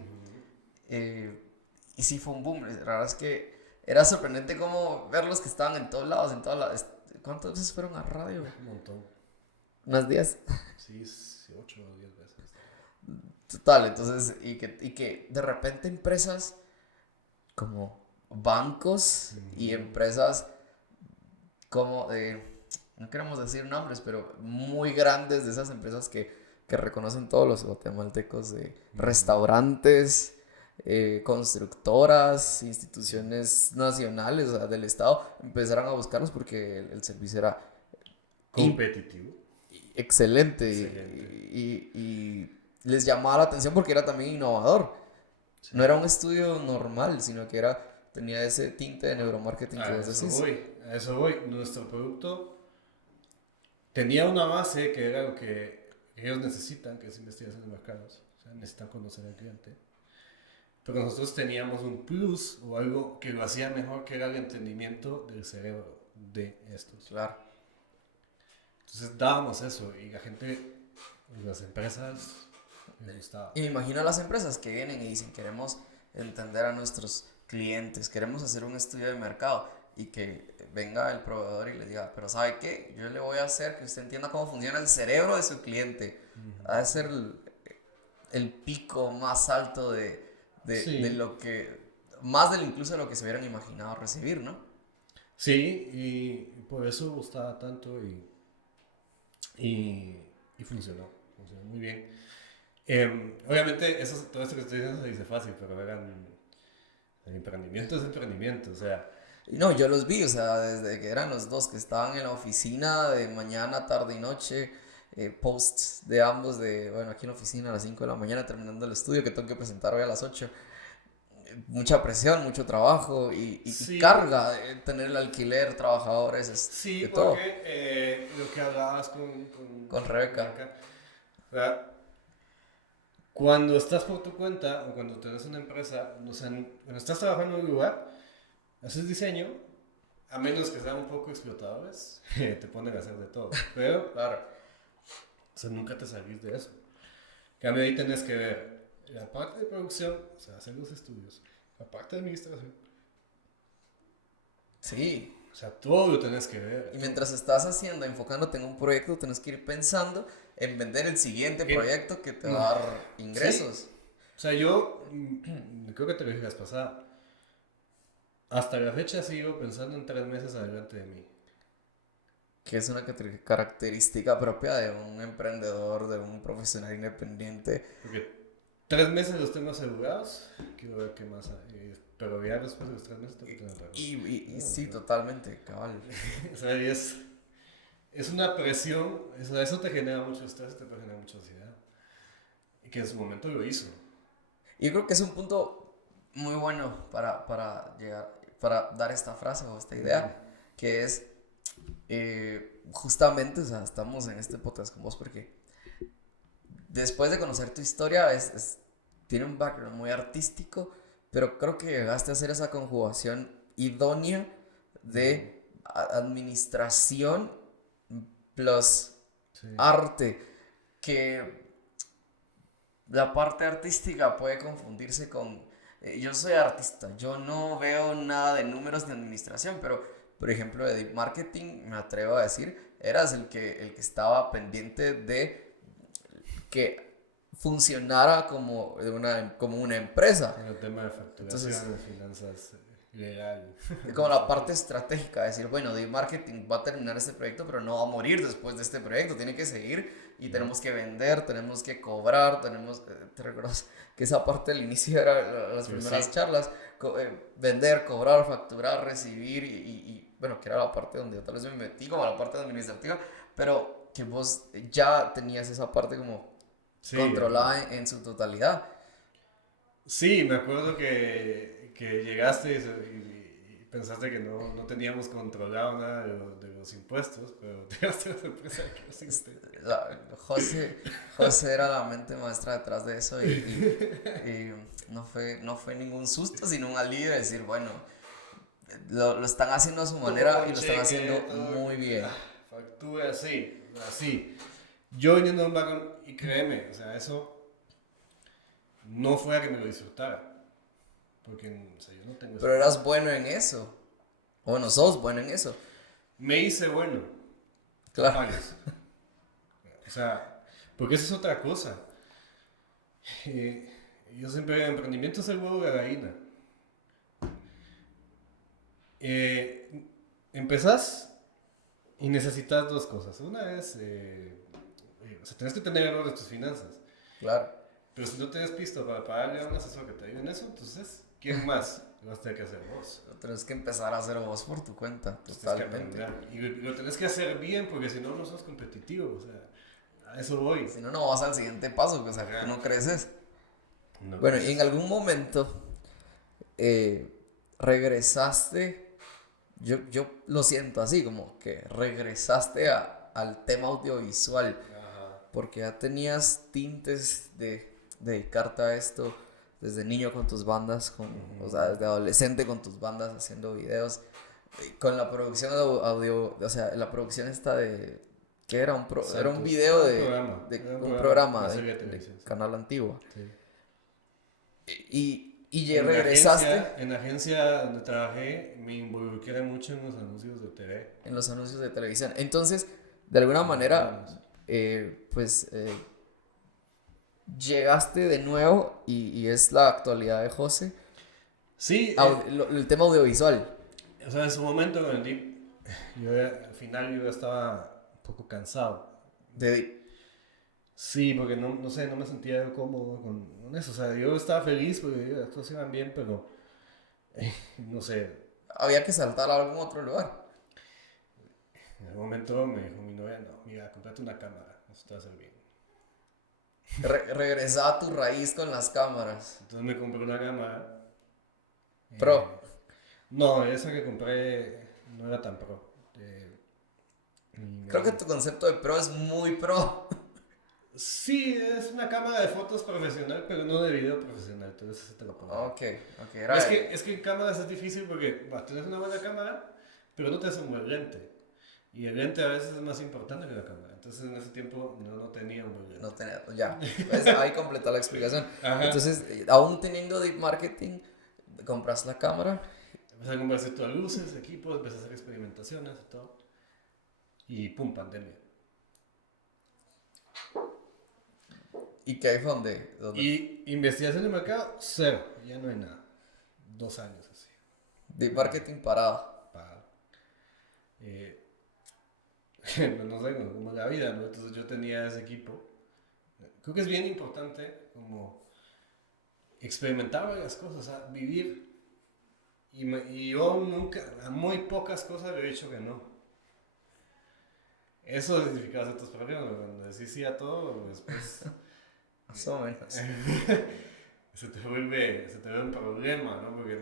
Y sí fue un boom. La verdad es que era sorprendente cómo verlos que estaban en todos lados, en todas las... ¿Cuántas veces fueron a radio? Un montón. ¿Unas 10? Sí, 8 o 10 veces. Total, entonces, y que de repente empresas como bancos y empresas como no queremos decir nombres, pero muy grandes de esas empresas que reconocen todos los guatemaltecos, de restaurantes, constructoras, instituciones nacionales, o sea, del Estado, empezaron a buscarlos porque el servicio era Competitivo. excelente, Excelente. y les llamaba la atención porque era también innovador. Sí. No era un estudio normal, sino que tenía ese tinte de neuromarketing que vos decís. A eso voy. Nuestro producto tenía una base que era lo que ellos necesitan, que es investigación de mercados. O sea, necesitan conocer al cliente. Pero nosotros teníamos un plus o algo que lo hacía mejor, que era el entendimiento del cerebro de estos. Claro. Entonces dábamos eso y la gente, las empresas, les gustaba. Y me imagino a las empresas que vienen y dicen, queremos entender a nuestros clientes, queremos hacer un estudio de mercado, y que venga el proveedor y le diga, pero ¿sabe qué? Yo le voy a hacer que usted entienda cómo funciona el cerebro de su cliente. Ha de ser el pico más alto de lo que, más del incluso de lo que se hubieran imaginado recibir, ¿no? Sí, y por eso gustaba tanto y funcionó muy bien. Obviamente, todo esto que estoy diciendo se dice fácil, pero el emprendimiento es emprendimiento, o sea. No, yo los vi, o sea, desde que eran los dos que estaban en la oficina de mañana, tarde y noche, posts de ambos bueno, aquí en la oficina a las 5 de la mañana terminando el estudio que tengo que presentar hoy a las 8. Mucha presión, mucho trabajo y carga, tener el alquiler, trabajadores, sí, de porque todo. Lo que hablabas Con Rebeca. O sea, cuando estás por tu cuenta o cuando tienes una empresa, o sea, cuando estás trabajando en un lugar, haces diseño, a menos que sean un poco explotadores, te ponen a hacer de todo. Pero, claro, o sea, nunca te salís de eso. En cambio, ahí tenés que ver la parte de producción, o sea, hacer los estudios, la parte de administración. Sí. O sea, todo lo tenés que ver. Y mientras estás enfocándote en un proyecto, tenés que ir pensando en vender el siguiente proyecto que te va a dar ingresos. Sí. O sea, yo creo que te lo dije la vez pasada. Hasta la fecha sigo pensando en 3 meses adelante de mí. Que es una característica propia de un emprendedor, de un profesional independiente. Porque 3 meses los tengo asegurados, quiero ver qué más hay. Pero ya después de los 3 meses tengo que tener otra cosa. Y sí, totalmente, cabal. O sea, es una presión, eso te genera mucho estrés, te genera mucha ansiedad. Y que en su momento lo hizo. Yo creo que es un punto muy bueno para dar esta frase o esta idea, que es justamente, o sea, estamos en este podcast con vos porque después de conocer tu historia tiene un background muy artístico, pero creo que llegaste a hacer esa conjugación idónea de administración plus arte, que la parte artística puede confundirse con yo soy artista, yo no veo nada de números ni administración, pero por ejemplo de deep marketing me atrevo a decir, eras el que estaba pendiente de que funcionara como una empresa. El tema de facturación, de finanzas, legal. Como la parte estratégica, decir, bueno, deep marketing va a terminar este proyecto, pero no va a morir después de este proyecto, tiene que seguir y tenemos que vender, tenemos que cobrar, ¿te recuerdas? Que esa parte del inicio era las primeras charlas, vender, cobrar, facturar, recibir y bueno, que era la parte donde yo tal vez me metí como la parte administrativa, pero que vos ya tenías esa parte como controlada en su totalidad. Sí, me acuerdo que llegaste y pensaste que no teníamos controlado nada de los impuestos, pero te daste la sorpresa de que no existe. José era la mente maestra detrás de eso y no fue ningún susto, sino un alivio de decir, bueno, lo están haciendo a su manera y lo están haciendo muy bien. Factura así. Yo viniendo a un vagón, y créeme, o sea, eso no fue a que me lo disfrutara. Porque, o sea, yo no tengo... Pero eras bueno en eso. O bueno, sos bueno en eso. Me hice bueno. Claro. Varios. O sea, porque esa es otra cosa. Yo siempre, emprendimiento es el huevo de la gallina. Empezás y necesitas dos cosas. Una es, o sea, tenés que tener error de tus finanzas. Claro. Pero si no tienes pisto para pagarle a un asesor que te ayude en eso, entonces, ¿quién más lo vas a tener que hacer vos? Lo tenés que empezar a hacer vos por tu cuenta, Entonces, totalmente. y lo tenés que hacer bien, porque si no, no sos competitivo. O sea, a eso voy. Si no, no vas al siguiente paso, o sea, que no creces. No Bueno, y creces. en algún momento regresaste, yo lo siento así, como que regresaste al tema audiovisual, Ajá. porque ya tenías tintes de dedicarte a esto desde niño con tus bandas, o sea, desde adolescente con tus bandas haciendo videos, con la producción audio, o sea, la producción esta de... ¿Qué era? Era un video de un programa una serie de de televisión. Sí. canal antiguo. Sí. Y ya regresaste En la agencia donde trabajé, me involucré mucho en los anuncios de TV. en los anuncios de televisión. Entonces, de alguna manera, llegaste de nuevo y es la actualidad de José, Sí, el tema audiovisual. o sea, en su momento con el DIP, al final yo ya estaba un poco cansado. De, Sí, porque no sé, no me sentía cómodo con eso. O sea, yo estaba feliz porque las cosas iban bien, pero no sé. había que saltar a algún otro lugar. En algún momento me dijo mi novia, no, mira, comprate una cámara, eso te va a hacer bien. Regresaba a tu raíz con las cámaras. Entonces me compré una cámara. Pro. No, esa que compré no era tan pro. Creo que tu concepto de pro es muy pro. Sí, es una cámara de fotos profesional, pero no de video profesional, entonces eso te lo pongo. Ok, era... Es que en cámaras es difícil porque tienes una buena cámara, pero no tienes un buen lente. Y el lente a veces es más importante que la cámara. Entonces en ese tiempo no tenía un buen lente. No tenía, ya, pues, ahí completó la explicación. Ajá. Entonces, aún teniendo deep marketing, compras la cámara. Empecé a comprarse todas luces, equipos, empecé a hacer experimentaciones y todo. Y pum, pandemia. ¿Y qué iPhone dónde? Y investigación de mercado, cero. Ya no hay nada. 2 años así. Deep marketing parado. Parado. No sé, como la vida, ¿no? Entonces yo tenía ese equipo. Creo que es bien importante como experimentar varias cosas, o sea, vivir. Y yo nunca, a muy pocas cosas le he dicho que no. Eso significa hacer tus problemas, cuando decís sí a todo, después Más o menos. se te vuelve un problema, ¿no? Porque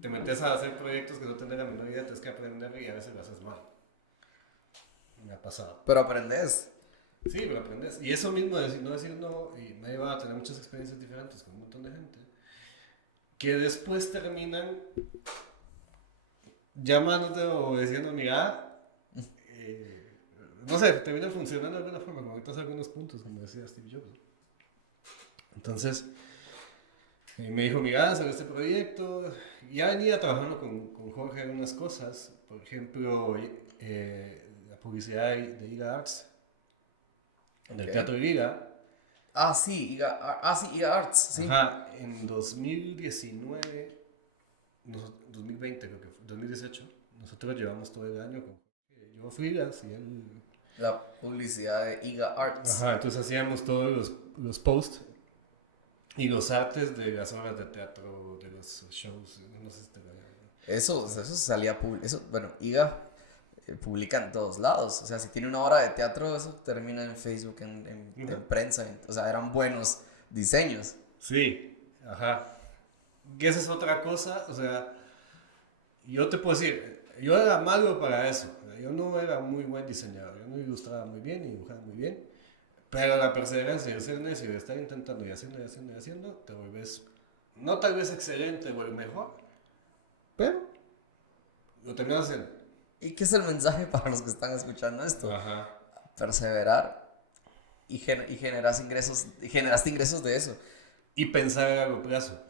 te metes a hacer proyectos que no tenés la menor idea, tienes que aprender y a veces lo haces mal. Me ha pasado. Pero aprendes. Sí, pero aprendes. Y eso mismo, no decir no, y me ha llevado a tener muchas experiencias diferentes con un montón de gente, que después terminan llamándote o diciendo, mira, no sé, termina funcionando de alguna forma, conectas algunos puntos, como decía Steve Jobs. Entonces, me dijo, mira, sobre este proyecto, ya venía trabajando con Jorge en unas cosas, por ejemplo, la publicidad de IGA Arts, del Teatro de Liga. Ah, sí, IGA Arts, sí. Ajá, en 2019, 2020 creo que fue, 2018, nosotros llevamos todo el año con... Yo freelance y él... La publicidad de IGA Arts. Ajá, entonces hacíamos todos los posts y los artes de las obras de teatro, de los shows, no sé si te Eso salía eso, bueno, IGA publica en todos lados. O sea, si tiene una obra de teatro, eso termina en Facebook, en prensa. O sea, eran buenos diseños. Sí, ajá. Y esa es otra cosa, o sea, yo te puedo decir, yo era malo para eso. Yo no era muy buen diseñador. Yo no ilustraba muy bien, ni dibujaba muy bien. Pero la perseverancia de ser necio, de estar intentando y haciendo y haciendo y haciendo, te vuelves, no tal vez excelente o el mejor, pero lo terminas haciendo. ¿Y qué es el mensaje para los que están escuchando esto? Ajá. Perseverar y generaste ingresos de eso. Y pensar a largo plazo.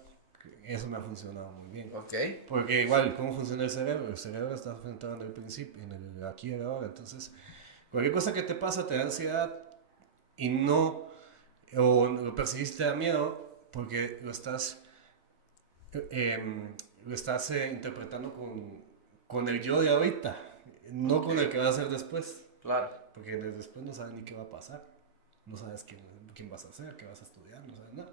Eso me ha funcionado muy bien. Ok. Porque igual, ¿cómo funciona el cerebro? El cerebro está centrado en el principio, en el aquí y el ahora. Entonces, cualquier cosa que te pasa te da ansiedad y no, o lo percibiste da miedo porque lo estás interpretando con el yo de ahorita, no con el que va a ser después. Claro. Porque después no sabes ni qué va a pasar. No sabes quién vas a ser, qué vas a estudiar, no sabes nada.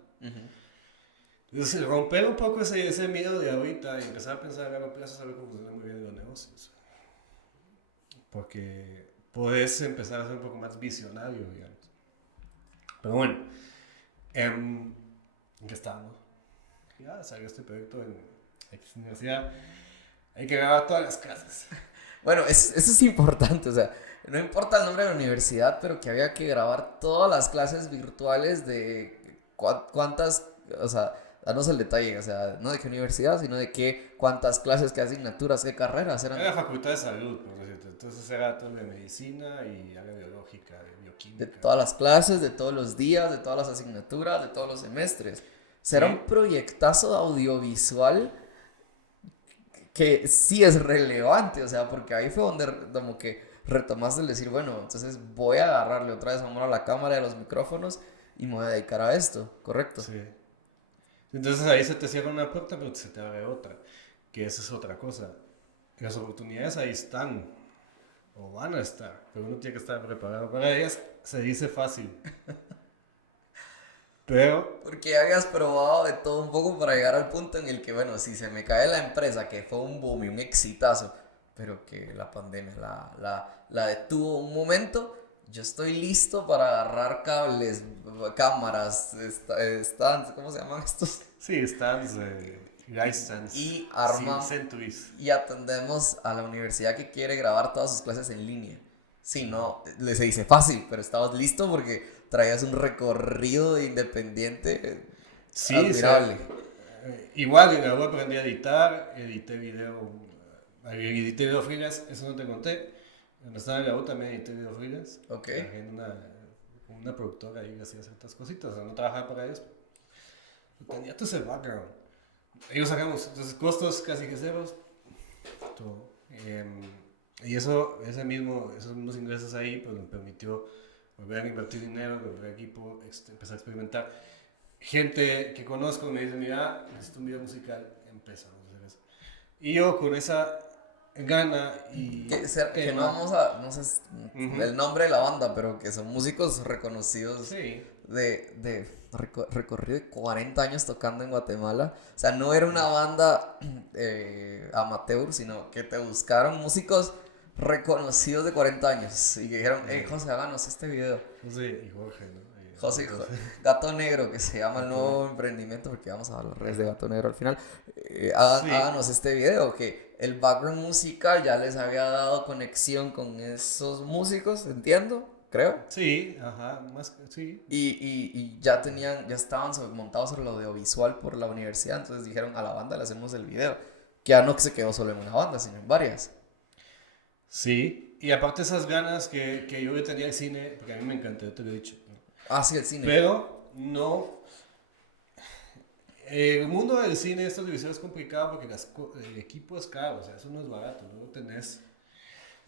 Entonces, romper un poco ese miedo de ahorita y empezar a pensar a largo plazo es algo que funciona muy bien en los negocios. Porque puedes empezar a ser un poco más visionario, digamos. Pero bueno, ¿en qué estábamos? Ya salió este proyecto en X universidad. Hay que grabar todas las clases. Bueno, eso es importante, o sea, no importa el nombre de la universidad, pero que había que grabar todas las clases virtuales de cuántas, o sea, danos el detalle, o sea, no de qué universidad, sino de cuántas clases, qué asignaturas, qué carreras eran. Era facultad de salud, por decirte. Entonces era todo de medicina y área biológica, de bioquímica. De todas las clases, de todos los días, de todas las asignaturas, de todos los semestres. O sea, era un proyectazo audiovisual que sí es relevante, o sea, porque ahí fue donde como que retomaste el decir, bueno, entonces voy a agarrarle otra vez amor a la cámara y a los micrófonos y me voy a dedicar a esto, ¿correcto? Sí. Entonces ahí se te cierra una puerta, pero se te abre otra, que esa es otra cosa. Las oportunidades ahí están, o van a estar, pero uno tiene que estar preparado para ellas. Se dice fácil. Pero Porque ya habías probado de todo un poco para llegar al punto en el que, bueno, si se me cae la empresa, que fue un boom y un exitazo, pero que la pandemia la detuvo un momento, yo estoy listo para agarrar cables, cámaras, stands, ¿cómo se llaman estos? sí, stands, light stands, Y arma Centuries. y atendemos a la universidad que quiere grabar todas sus clases en línea. Sí, no, se dice fácil, pero estabas listo porque traías un recorrido de independiente Sí, admirable. igual en la web aprendí a editar, edité video freelance, eso no te conté. Cuando estaba en la U también edité video freelance. Ok. Trabajé en una productora y hacía ciertas cositas, o sea, no trabajaba para ellos. Tenía todo ese background. Ellos sacamos, entonces costos casi que ceros, todo. Y esos mismos ingresos ahí, pues me permitió volver a invertir dinero, volver a equipo, empezar a experimentar. Gente que conozco me dice, mira, necesito un video musical, empezamos a hacer eso. Y yo con esa gana y Que no vamos a, no sé el nombre de la banda, pero que son músicos reconocidos sí. de recorrido de 40 años tocando en Guatemala. O sea, no era una banda amateur, sino que te buscaron músicos reconocidos de 40 años y que dijeron, hey José, háganos este video. José y Jorge, ¿no? José Gato Negro, que se llama el nuevo emprendimiento, porque vamos a hablar de Gato Negro al final. Háganos este video, que el background musical ya les había dado conexión con esos músicos, entiendo, creo. Sí, ajá, sí. Y ya estaban montados sobre lo audiovisual por la universidad, entonces dijeron a la banda le hacemos el video, que ya no se quedó solo en una banda, sino en varias. Sí, y aparte esas ganas que yo tenía al cine, porque a mí me encantó, te lo he dicho. Ah, sí, el cine. Pero no. El mundo del cine, esta televisión es complicado porque el equipo es caro, o sea, eso no es barato, no lo tenés.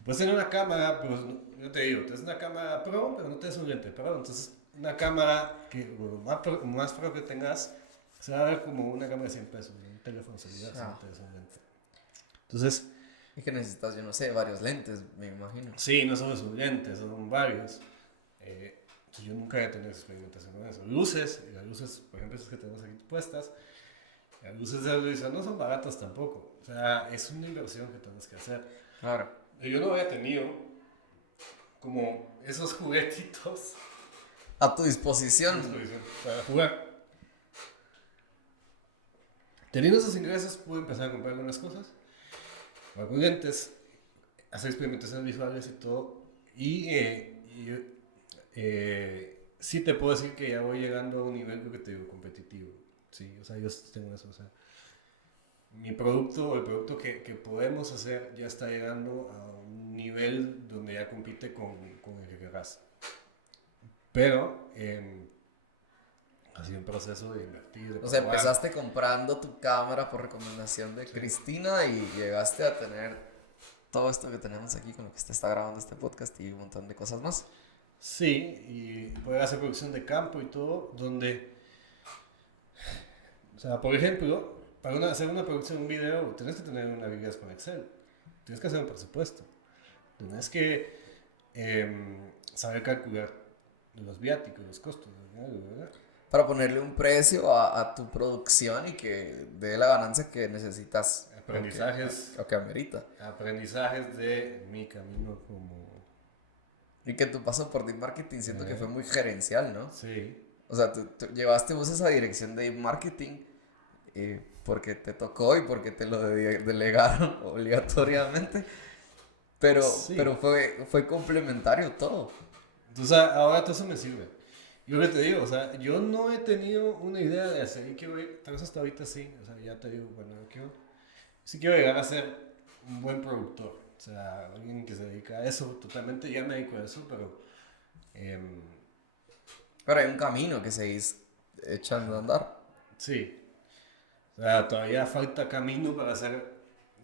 Puedes tener una cámara, pero yo te digo, tienes una cámara pro, pero no tienes un lente pro, entonces una cámara que más pro que tengas se va a ver como una cámara de 100 pesos, un teléfono celular, si no tienes un lente. Entonces. Es que necesitas, yo no sé, varios lentes, me imagino. Sí, no solo son lentes, son varios. Yo nunca he tenido experimentación con eso. Las luces, por ejemplo, esas que tenemos aquí puestas, las luces de la televisión no son baratas tampoco. O sea, es una inversión que tienes que hacer. Claro. Yo no había tenido como esos juguetitos A tu disposición. para jugar. Teniendo esos ingresos pude empezar a comprar algunas cosas con lentes, hacer experimentaciones visuales y todo. Sí te puedo decir que ya voy llegando a un nivel que te digo competitivo. Sí, o sea, yo tengo eso. O sea, mi producto o el producto que podemos hacer ya está llegando a un nivel donde ya compite con el que querrás. Pero ha sido un proceso de invertir, de O sea, probar. empezaste comprando tu cámara por recomendación de Cristina y llegaste a tener todo esto que tenemos aquí con lo que se está grabando este podcast y un montón de cosas más. Sí, y poder hacer producción de campo y todo, donde, o sea, por ejemplo, para hacer una producción de un video, tienes que tener una habilidad con Excel, tienes que hacer un presupuesto, tienes que saber calcular los viáticos, los costos, ¿verdad? Para ponerle un precio a tu producción y que dé la ganancia que necesitas. Aprendizajes, O que amerita. aprendizajes de mi camino como... Y que tu paso por Deep Marketing siento que fue muy gerencial, ¿no? Sí. O sea, tú llevaste vos esa dirección de Deep Marketing porque te tocó y porque te lo delegaron obligatoriamente. Pero, Sí. pero fue complementario todo. Entonces, ahora todo eso me sirve. Yo lo que te digo, o sea, yo no he tenido una idea de hacer, y quiero, tal vez hasta ahorita sí, o sea, ya te digo, bueno, sí quiero llegar a ser un buen productor, o sea, alguien que se dedica a eso, totalmente, ya me dedico a eso, pero... Pero hay un camino que seguís echando a andar. sí, o sea, todavía falta camino para hacer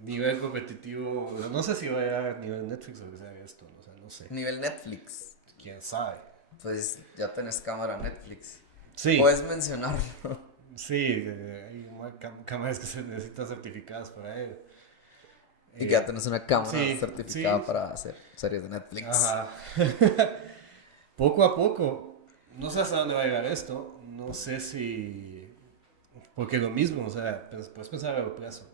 nivel competitivo, o sea, no sé si va a llegar a nivel Netflix o que sea esto, o sea, no sé, Nivel Netflix. quién sabe. Pues ya tenés cámara Netflix. Sí. Puedes mencionarlo. Sí, hay cámaras que se necesitan certificadas para ello. Y que ya tenés una cámara sí, certificada sí. para hacer series de Netflix. Ajá. Poco a poco, no sé hasta dónde va a llegar esto, no sé si... Porque lo mismo, o sea, puedes pensar a largo plazo.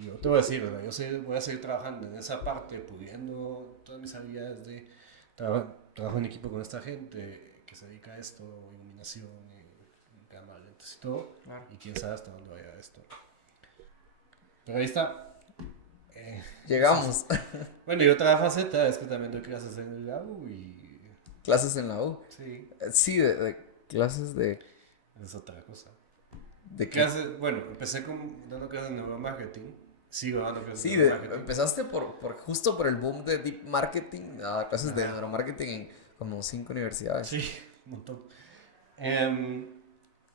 Y yo te voy a decir, o sea, voy a seguir trabajando en esa parte, pudiendo todas mis habilidades de trabajo en equipo con esta gente que se dedica a esto, iluminación, y cámara, lentes y todo. Claro. Y quién sabe hasta dónde va a llegar esto. Pero ahí está. Llegamos. Bueno, y otra faceta es que también doy clases en el LAU y... Clases en la U. Sí, Sí, de clases de... es otra cosa. ¿De qué? Clases, bueno, empecé dando clases de neuromarketing, sigo dando clases Sí, de neuromarketing. empezaste justo por el boom de Deep Marketing, a dar clases de Ajá. neuromarketing en como 5 universidades. Sí, un montón.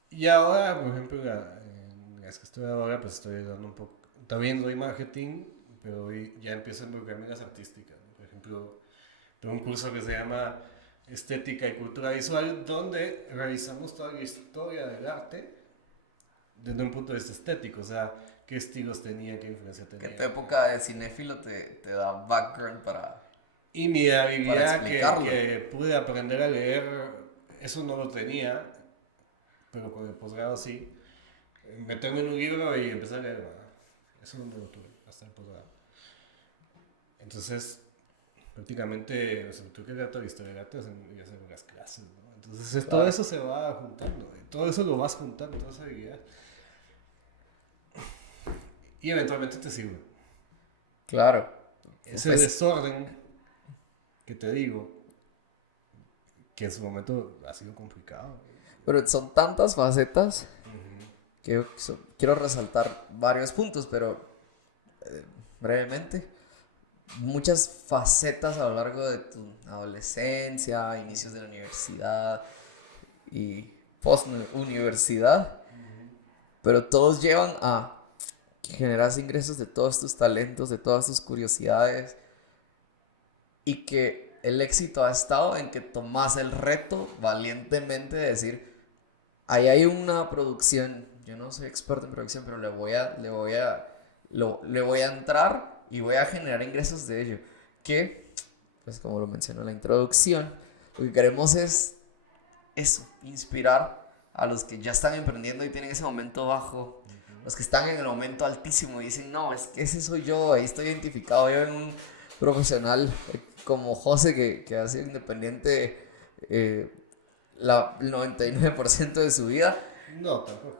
Y ahora, por ejemplo, en las que estoy ahora, pues estoy dando un poco... También doy marketing, pero hoy ya empiezo a involucrarme en las artísticas, ¿no? Por ejemplo, tengo un curso que se llama Estética y Cultura Visual, donde revisamos toda la historia del arte desde un punto de vista estético, o sea, qué estilos tenía, qué influencia tenía. Que tu época de cinéfilo te da background para... Y mi habilidad explicarlo. que pude aprender a leer, eso no lo tenía, pero con el posgrado sí. Meterme en un libro y empezar a leer, ¿verdad? Eso no lo tuve hasta el posgrado. Entonces, prácticamente, o sea, tuve que leer toda la historia del arte y hacer las clases, ¿no? Entonces, todo eso se va juntando, todo eso lo vas juntando, toda esa habilidad. Y eventualmente te sirve. Claro. Ese Pues, desorden que te digo, que en su momento ha sido complicado. pero son tantas facetas que quiero resaltar varios puntos, pero brevemente. Muchas facetas a lo largo de tu adolescencia, inicios de la universidad y post-universidad, pero todos llevan a que generas ingresos de todos tus talentos, de todas tus curiosidades, y que el éxito ha estado en que tomas el reto valientemente de decir, ahí hay una producción, yo no soy experto en producción, pero le voy a entrar y voy a generar ingresos de ello, que, pues como lo mencionó en la introducción, lo que queremos es eso, inspirar a los que ya están emprendiendo y tienen ese momento bajo, los que están en el momento altísimo y dicen, no, es que ese soy yo, ahí estoy identificado yo en un profesional como José que ha sido independiente el 99% de su vida. No, tampoco.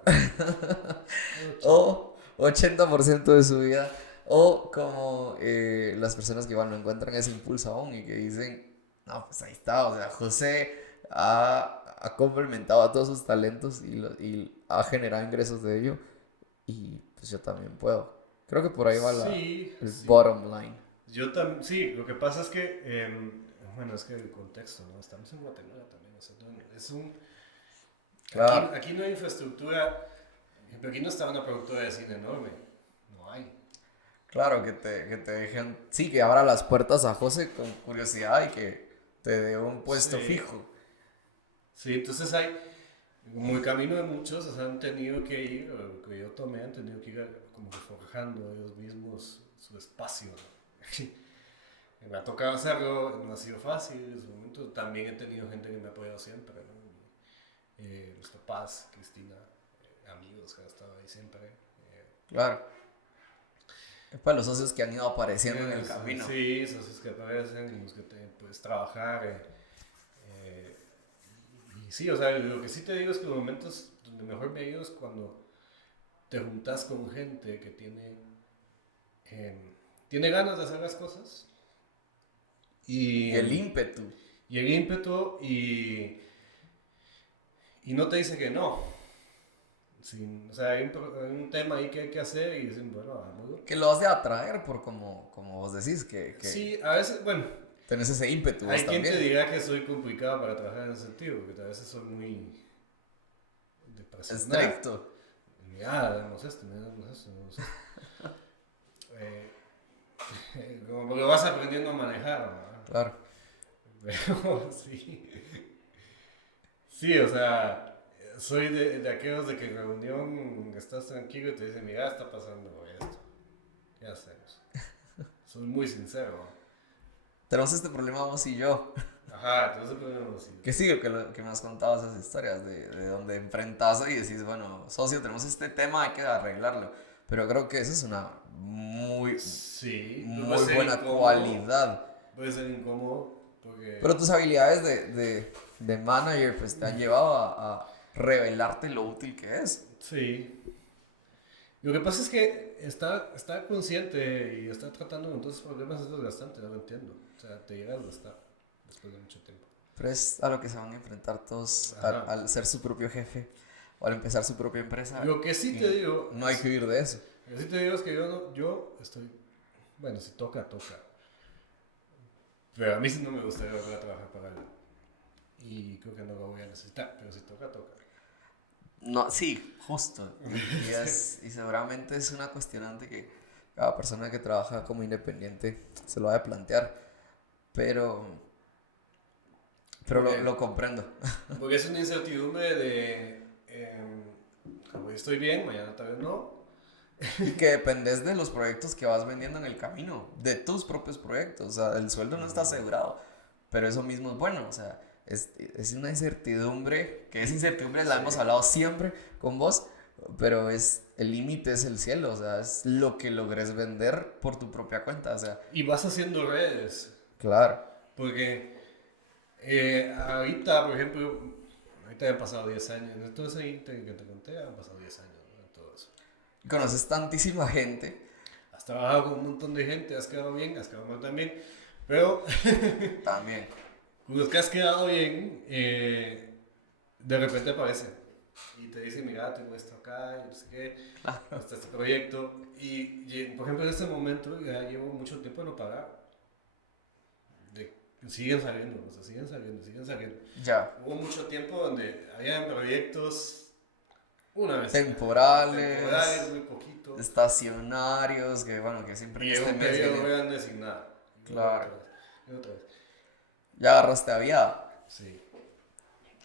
O 80% de su vida. O como las personas que igual no encuentran ese impulso aún y que dicen, no, pues ahí está, o sea, José ha complementado a todos sus talentos y ha generado ingresos de ello y pues yo también puedo. Creo que por ahí va Sí, el sí. bottom line. Yo también, sí, lo que pasa es que, bueno, es que el contexto, ¿no? Estamos en Guatemala también, o sea, es un, Claro, aquí no hay infraestructura, aquí no está una productora de cine enorme, no hay. claro, que te dejen, sí, que abra las puertas a José con curiosidad y que te dé un puesto Sí, fijo. sí, entonces hay, como el camino de muchos, o sea, han tenido que ir, o que yo tomé, han tenido que ir como que forjando ellos mismos su espacio, ¿no? Me ha tocado hacerlo, no ha sido fácil en su momento. También he tenido gente que me ha apoyado siempre, ¿no? Los papás, Cristina, amigos que han estado ahí siempre. Claro. Es para los socios que han ido apareciendo en el camino. Sí, esos que aparecen, en los que te puedes trabajar. Eh, y sí, o sea, lo que sí te digo es que los momentos donde mejor me ha ido es cuando te juntas con gente que tiene ganas de hacer las cosas y, Y el ímpetu. y el ímpetu y no te dice que no. O sea, hay un tema ahí que hay que hacer y dicen, bueno, hagámoslo. Que lo has de atraer por como vos decís, que Sí, a veces, bueno, tenés ese ímpetu vos hay quien te también. dirá que soy complicado para trabajar en ese sentido, porque a veces soy muy de presionar. Estricto. Damos esto, damos esto, damos esto. Eh, como porque vas aprendiendo a manejar, ¿verdad? Claro. Pero sí. Sí, o sea, soy de aquellos de que en reunión estás tranquilo y te dicen, mira, está pasando esto. ¿Qué hacemos? Soy muy sincero. Tenemos este problema vos y yo. Ajá, entonces podemos decir. Que sí, que me has contado esas historias de donde enfrentas y decís, bueno, socio, tenemos este tema, hay que arreglarlo. Pero creo que eso es una muy, Sí, puede muy ser buena incómodo. cualidad. Puede ser incómodo porque. Pero tus habilidades de manager pues te han llevado a revelarte lo útil que es. Sí. Lo que pasa es que está consciente y está tratando con todos esos problemas es desgastante, no lo entiendo. O sea, te llega a desgastar después de mucho tiempo. Pero es a lo que se van a enfrentar todos Ajá. al ser su propio jefe o al empezar su propia empresa. Lo que sí te Y digo no hay que huir de eso. lo que sí te digo es que yo, yo estoy, bueno, si toca, toca. Pero a mí sí no me gustaría volver a trabajar para él. Y creo que no lo voy a necesitar, pero si toca, toca. No, sí, justo. Y seguramente es una cuestionante que cada persona que trabaja como independiente se lo va a plantear. Pero, pero Porque, lo comprendo. porque es una incertidumbre de, hoy estoy bien, mañana tal vez no. Y que dependes de los proyectos que vas vendiendo en el camino, de tus propios proyectos. O sea, el sueldo no está asegurado, pero eso mismo es bueno. O sea, es una incertidumbre, que esa incertidumbre la hemos Sí. hablado siempre con vos, pero el límite es el cielo. O sea, es lo que logres vender por tu propia cuenta. O sea, Y vas haciendo redes. claro. Porque ahorita, por ejemplo, ahorita han pasado 10 años. Entonces ahí que te conté, han pasado 10 años, ¿no? Todo eso. Conoces tantísima gente Has trabajado con un montón de gente, has quedado bien, has quedado mal también. Pero también. con los que has quedado bien, de repente aparece. Y te dice, mira, tengo esto acá, y no sé qué, hasta este proyecto. Por ejemplo, en este momento ya llevo mucho tiempo de no pagar. Siguen saliendo, o sea, siguen saliendo, siguen saliendo. Ya. Hubo mucho tiempo donde había proyectos una vez al año, temporales, Temporales, muy poquito. estacionarios, que bueno, que siempre Y en llegó este un mes periodo viene. grande sin nada. Y luego Claro. otra vez, y otra vez. Ya agarraste aviada. Sí.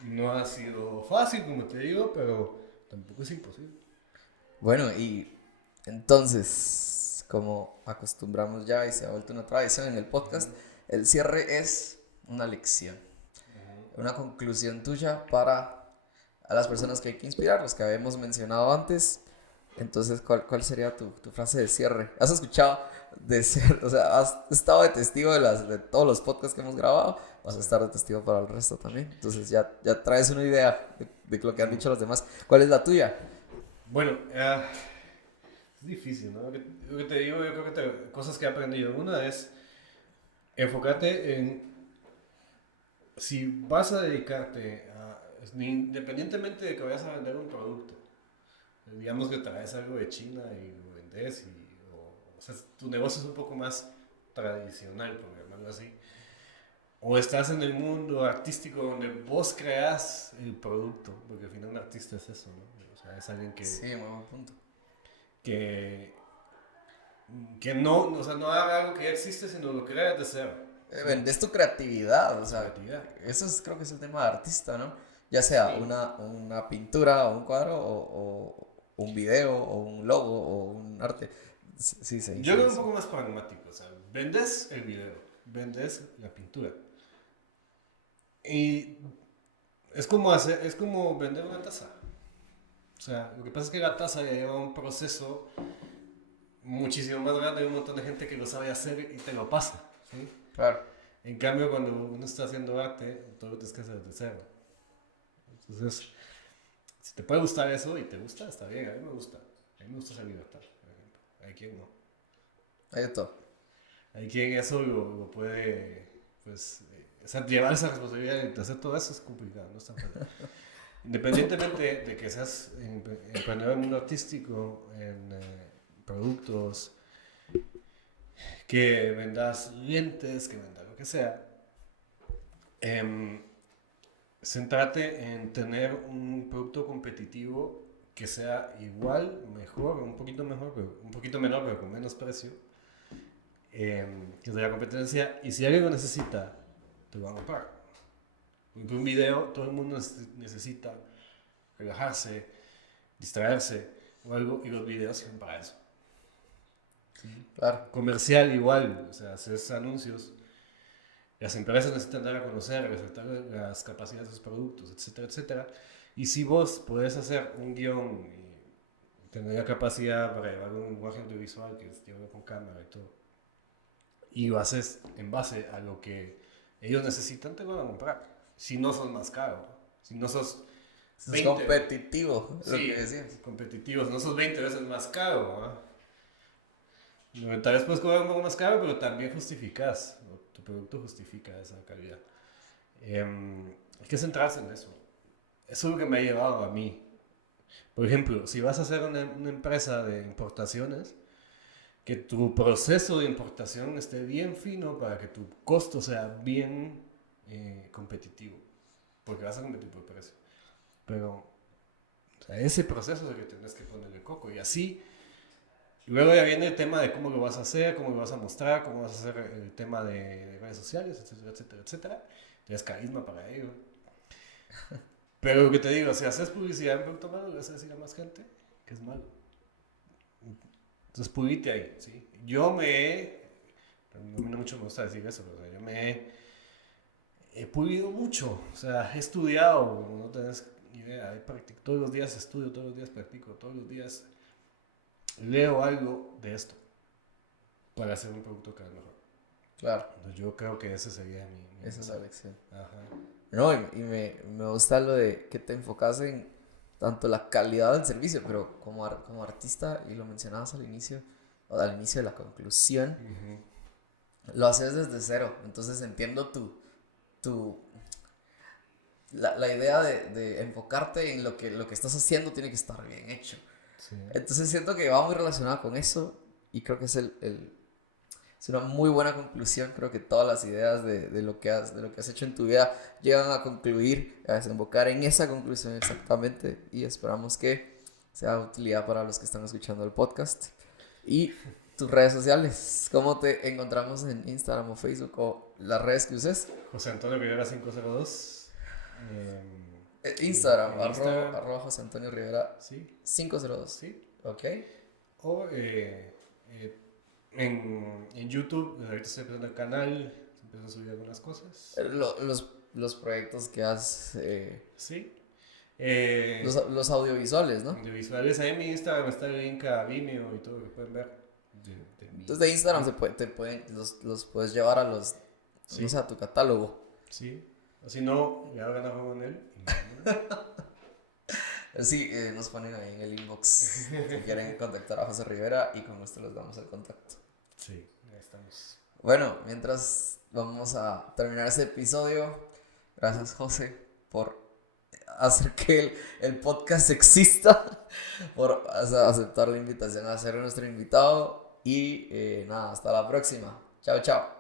No ha sido fácil, como te digo, pero tampoco es imposible. Bueno, y entonces, como acostumbramos ya y se ha vuelto una tradición en el podcast, el cierre es una lección, una conclusión tuya para a las personas que hay que inspirar, los que habíamos mencionado antes. Entonces, ¿cuál sería tu frase de cierre? ¿Has escuchado o sea, has estado de testigo de todos los podcasts que hemos grabado? Vas a estar de testigo para el resto también. Entonces, ya traes una idea de lo que han dicho los demás. ¿Cuál es la tuya? Bueno, difícil, ¿no? Lo que te digo, yo creo que cosas que he aprendido. Una es enfócate en, si vas a dedicarte a, independientemente de que vayas a vender un producto, digamos que traes algo de China y lo vendes, o sea, tu negocio es un poco más tradicional, por llamarlo así, o estás en el mundo artístico donde vos creas el producto, porque al final un artista es eso, ¿no? O sea, es alguien Sí, muy buen punto. que, que no, o sea, no haga algo que ya existe, sino lo crea desde cero. Vendes tu creatividad, o sea, Creatividad. eso es, creo que es el tema de artista, ¿no? Ya sea Sí. una pintura o un cuadro o un video o un logo o un arte. Sí, sí, Yo sí, creo un sí. poco más pragmático, o sea, vendes el video, vendes la pintura. Y es como vender una taza. O sea, lo que pasa es que la taza ya lleva un proceso muchísimo más grande de un montón de gente que lo sabe hacer y te lo pasa, ¿sí? Claro. En cambio, cuando uno está haciendo arte, todo lo tienes que hacer desde cero. Entonces, si te puede gustar eso y te gusta, está bien, a mí me gusta. A mí me gusta esa libertad, por ejemplo. Hay quien no. Hay de todo. Hay quien eso lo puede, pues, o sea, llevar esa responsabilidad de hacer todo eso es complicado, no es tan fácil. Independientemente de que seas emprendedor en el mundo artístico, en productos, que vendas lentes, que vendas lo que sea, céntrate en tener un producto competitivo que sea igual, mejor, un poquito mejor, pero un poquito menor, pero con menos precio, que sea la competencia. Y si alguien lo necesita, te lo van a comprar. Por ejemplo, un video, todo el mundo necesita relajarse, distraerse o algo, y los videos sirven para eso. Claro. Comercial igual, o sea, haces anuncios, las empresas necesitan dar a conocer, resaltar las capacidades de sus productos, etcétera, etcétera. Y si vos podés hacer un guión y tener la capacidad para llevar un lenguaje audiovisual que es llevarlo con cámara y todo, y lo haces en base a lo que ellos necesitan, te van a comprar. Si no sos más caro, si no sos Eso es competitivo, lo sí, que decías. competitivos, no sos 20 veces más caro, ¿no? Tal vez puedes cobrar un poco más caro, pero también justificas, ¿no? Tu producto justifica esa calidad. Hay que centrarse en eso. Eso es lo que me ha llevado a mí. Por ejemplo, si vas a hacer una empresa de importaciones, que tu proceso de importación esté bien fino para que tu costo sea bien competitivo, porque vas a competir por precio. Pero o sea, ese proceso es el que tienes que ponerle coco, y así. Luego ya viene el tema de cómo lo vas a hacer, cómo lo vas a mostrar, cómo vas a hacer el tema de redes sociales, etcétera, etcétera, etcétera. Tienes carisma para ello. Pero lo que te digo, si haces publicidad en producto malo, le vas a decir a más gente que es malo. Entonces pulite ahí, ¿sí? A mí no mucho me gusta decir eso, pero yo he pulido mucho. O sea, he estudiado, como no tenés idea. Todos los días estudio, todos los días practico, todos los días leo algo de esto para hacer un producto cada vez mejor. Claro. Entonces yo creo que ese sería mi Esa es la lección. Ajá. No, y me gusta lo de que te enfocas en tanto la calidad del servicio, pero como artista, y lo mencionabas al inicio, o al inicio de la conclusión, lo haces desde cero. Entonces entiendo tu, la idea de enfocarte en lo que estás haciendo tiene que estar bien hecho. Sí. Entonces siento que va muy relacionado con eso y creo que es una muy buena conclusión. Creo que todas las ideas de lo que has hecho en tu vida llegan a concluir, a desembocar en esa conclusión exactamente, y esperamos que sea de utilidad para los que están escuchando el podcast. Y tus redes sociales, ¿cómo te encontramos en Instagram o Facebook o las redes que uses? José Antonio Rivera 502. Instagram, en Instagram. arroba José Antonio Rivera Sí, 502. sí. Ok. O en YouTube, ahorita estoy empezando el canal, empiezo a subir algunas cosas. Los proyectos que has, Sí. los audiovisuales, ¿no? Audiovisuales, ahí en mi Instagram está el link a Vimeo y todo lo que pueden ver. Entonces de Instagram los puedes llevar a los, Sí. no sé, a tu catálogo. Sí. O si no, ya van a jugar con él. Sí, nos ponen ahí en el inbox si quieren contactar a José Rivera y con gusto les damos el contacto. Sí, ahí estamos. Bueno, mientras vamos a terminar este episodio, gracias José por hacer que el podcast exista, por aceptar la invitación a ser nuestro invitado y nada, hasta la próxima. Chao, chao.